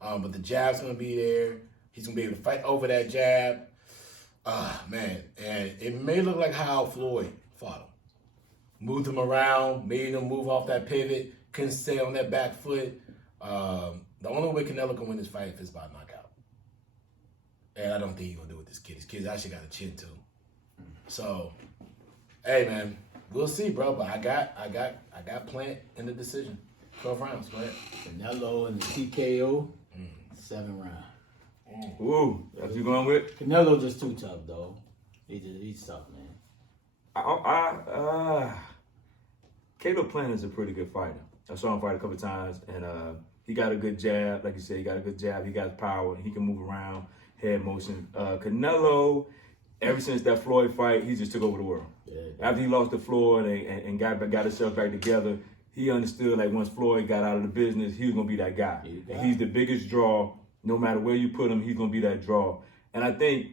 But the jab's going to be there. He's going to be able to fight over that jab. Man, and it may look like how Floyd fought him. Moved him around, made him move off that pivot, couldn't stay on that back foot. The only way Canelo can win this fight is by knockout. And I don't think he's going to do it with this kid. This kid's actually got a chin, too. So, hey, man, we'll see, bro. But I got Plant in the decision. 12 rounds, go ahead. Canelo in the TKO, 7 rounds. Ooh, that's what you going with? Canelo just too tough, though. He's tough, man. Caleb Plant is a pretty good fighter. I saw him fight a couple times, and he got a good jab. Like you said, he got a good jab. He got power. He can move around, head motion. Canelo, ever since that Floyd fight, he just took over the world. Yeah. After he lost to Floyd and got himself back together, he understood, like, once Floyd got out of the business, he was going to be that guy. And he's the biggest draw No matter where you put him, he's gonna be that draw. And I think,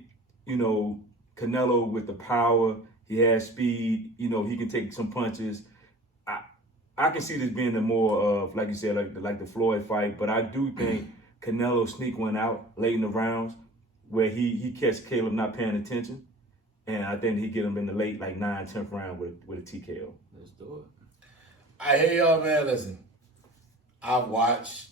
you know, Canelo with the power, he has speed. You know, he can take some punches. I can see this being the more of, like you said, like the Floyd fight. But I do think Canelo sneak one out late in the rounds where he catch Caleb not paying attention. And I think he get him in the late, like 9th, 10th round with a TKO. Let's do it. I hear y'all, man. Listen, I watch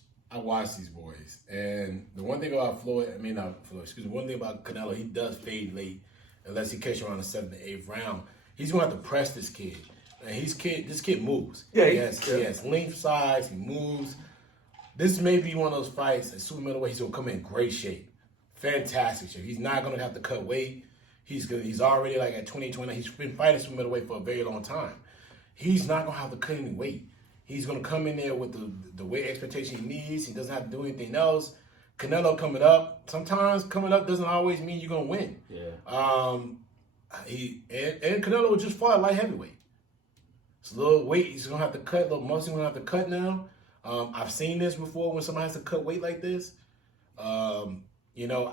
these boys, and the one thing about one thing about Canelo, he does fade late, unless he catch around the 7th or 8th round. He's gonna have to press this kid, and this kid moves. Yeah, he has length, size, he moves. This may be one of those fights at super middleweight. He's gonna come in great shape, fantastic shape. He's not gonna have to cut weight. He's already like at 2020. He's been fighting super middleweight for a very long time. He's not gonna have to cut any weight. He's gonna come in there with the weight expectation he needs. He doesn't have to do anything else. Canelo coming up. Sometimes coming up doesn't always mean you're gonna win. Yeah. And Canelo just fought light heavyweight. It's a little weight he's gonna have to cut. A little muscle he's gonna have to cut now. I've seen this before when somebody has to cut weight like this. You know,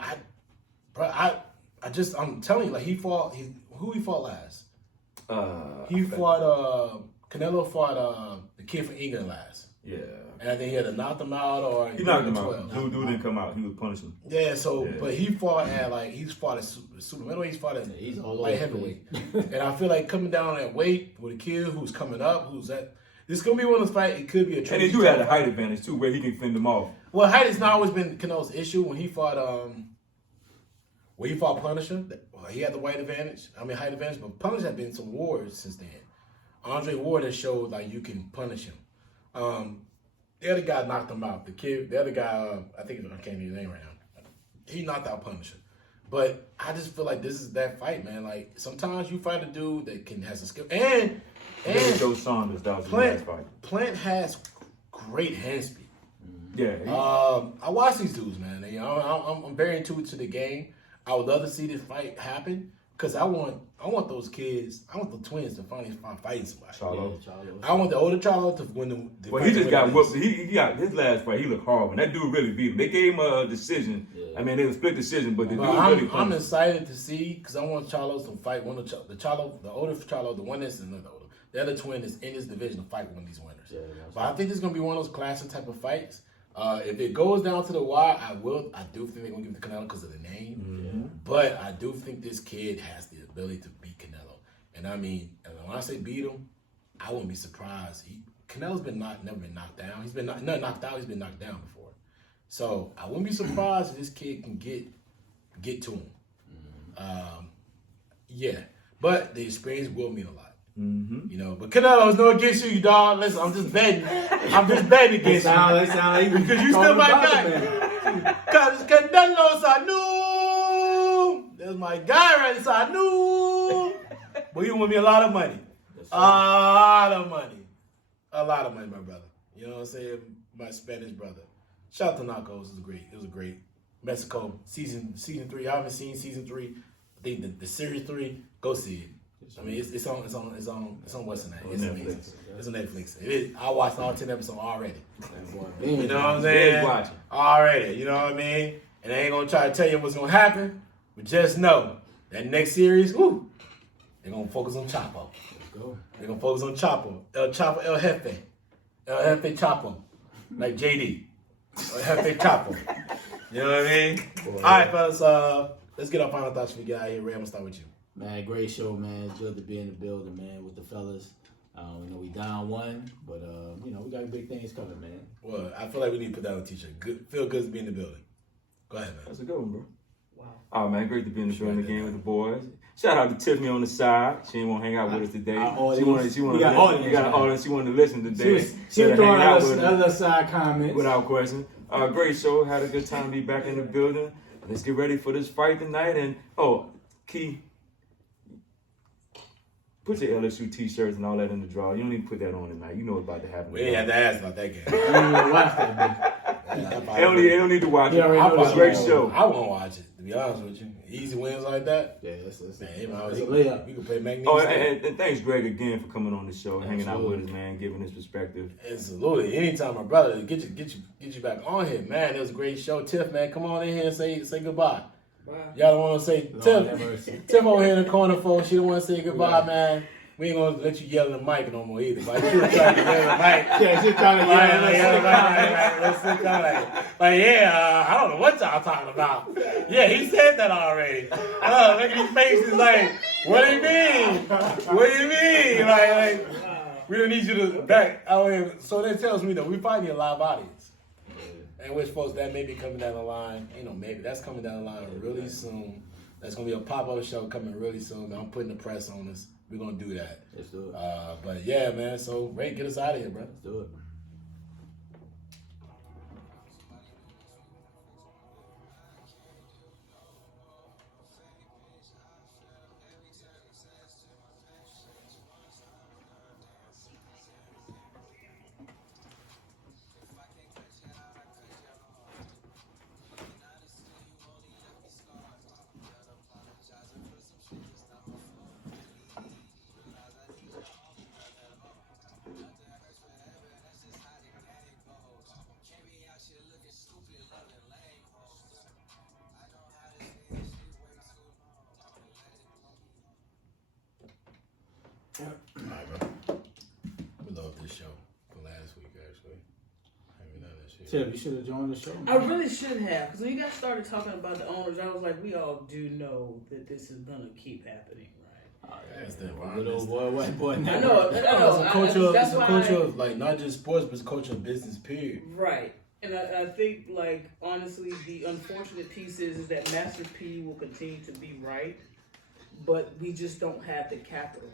I'm telling you, like who he fought last? Canelo fought the kid from England last. Yeah. And I think he had to knock him out or He knocked him out. Dude didn't come out. He was punishing. Yeah, but he fought at he's fought at super middleweight, he's fought at light heavyweight. And I feel like coming down that weight with a kid who's coming up, this is gonna be one of those fights, it could be a And he do have the height advantage too, where he can fend them off. Well, height has not always been Canelo's issue. When he fought Punisher, he had the height advantage, but Punisher had been some wars since then. Andre Ward has showed like you can punish him. The other guy knocked him out. The other guy, I can't remember his name right now. He knocked out Punisher. But I just feel like this is that fight, man. Like sometimes you fight a dude that has a skill, and Joe Saunders, that was the last fight. Plant has great hand speed. Yeah. I watch these dudes, man. I'm very intuitive to the game. I would love to see this fight happen because I want those kids. I want the twins to finally find fighting somebody. Charlo. I want the older Charlo to win the Well, he just got whooped. He got his last fight. He looked horrible. And that dude really beat him. They gave him a decision. Yeah. I mean, it was split decision, but the dude really. I'm excited to see because I want Charlos to fight one of the older Charlo, the one that's not the older, the other twin is in this division to fight one of these winners. Yeah, but I think this is gonna be one of those classic type of fights. If it goes down to the wire, I do think they're gonna give it to Canelo because of the name. Mm-hmm. But I do think this kid has the ability to beat Canelo. And I mean, when I say beat him, I wouldn't be surprised. Canelo's never been knocked down. He's been not knocked out. He's been knocked down before. So I wouldn't be surprised if this kid can get to him. Mm-hmm. Yeah, but the experience will mean a lot. Mm-hmm. You know, but Canelo's no against you, dog. Listen, I'm just betting against you. Because you still my guy. Because Canelo's I knew. That's my guy right there. I knew. But he won me a lot of money. A lot of money, my brother. You know what I'm saying? My Spanish brother. Shout out to Narcos. It was great. Mexico season 3. I haven't seen season 3. I think the series 3. Go see it. I mean, it's on what's the name? It's Netflix. It's on Netflix. I watched all 10 episodes already. You know what I'm saying? Already. You know what I mean? And I ain't gonna try to tell you what's gonna happen, but just know that next series, they're gonna focus on Chapo. Let's go. They're gonna focus on Chapo. El Jefe Chapo, like JD. El Jefe Chapo. You know what I mean? Boy, all right, fellas. Let's get our final thoughts before we get out of here. Ray, I'm gonna start with you. Man, great show, man. It's good to be in the building, man, with the fellas. We know we down 1, but we got big things coming, man. Well, I feel like we need to put down a t-shirt. Feel good to be in the building. Go ahead, man. That's a good one, bro. Wow. Oh man, great to be in the building again with the boys. Shout out to Tiffany on the side. She ain't want to hang out with us today. She wanted to listen today. She was throwing out other side comments. Without question. Great show. Had a good time to be back in the building. Let's get ready for this fight tonight. And Key, put your LSU t-shirts and all that in the drawer. You don't need to put that on tonight. You know what's about to happen. We ain't have to ask about that game. You don't even watch that, man. They don't need to watch it. It's a great show. I won't watch it, to be honest with you. Easy wins like that. Yeah, that's Man, a layup. we can play magnificent. Oh, and thanks, Greg, again for coming on the show, and hanging out Absolutely. with us, man, giving his perspective. Absolutely. Anytime, my brother, get you back on here, man. It was a great show. Tiff, man, come on in here and say goodbye. Bye. Y'all don't want to say Lord have mercy. Tiff over here in the corner, folks. She don't want to say goodbye, man. We ain't gonna let you yell in the mic no more either. Like you were trying to yell in the mic. Yeah, she's trying to I don't know what y'all talking about. Yeah, he said that already. Look at his face. He's like, what do you mean? What do you mean? Like we don't need you to back out here. So that tells me that we probably need a live audience. And which folks that may be coming down the line. Maybe that's coming down the line really soon. That's gonna be a pop-up show coming really soon. I'm putting the press on us. We're gonna do that. Let's do it. But yeah, man. So Ray, get us out of here, bro. Let's do it. Alright, bro. We love this show from last week, actually. Haven't done this shit. Tiff, you should have joined the show. I really should have, because when you guys started talking about the owners, I was like, we all do know that this is gonna keep happening, right? That's the Good old boy, white boy. I know. It's a culture. That's It's a why culture of like not just sports, but it's a culture of business. Period. Right. And I think, like, honestly, the unfortunate piece is that Master P will continue to be right, but we just don't have the capital.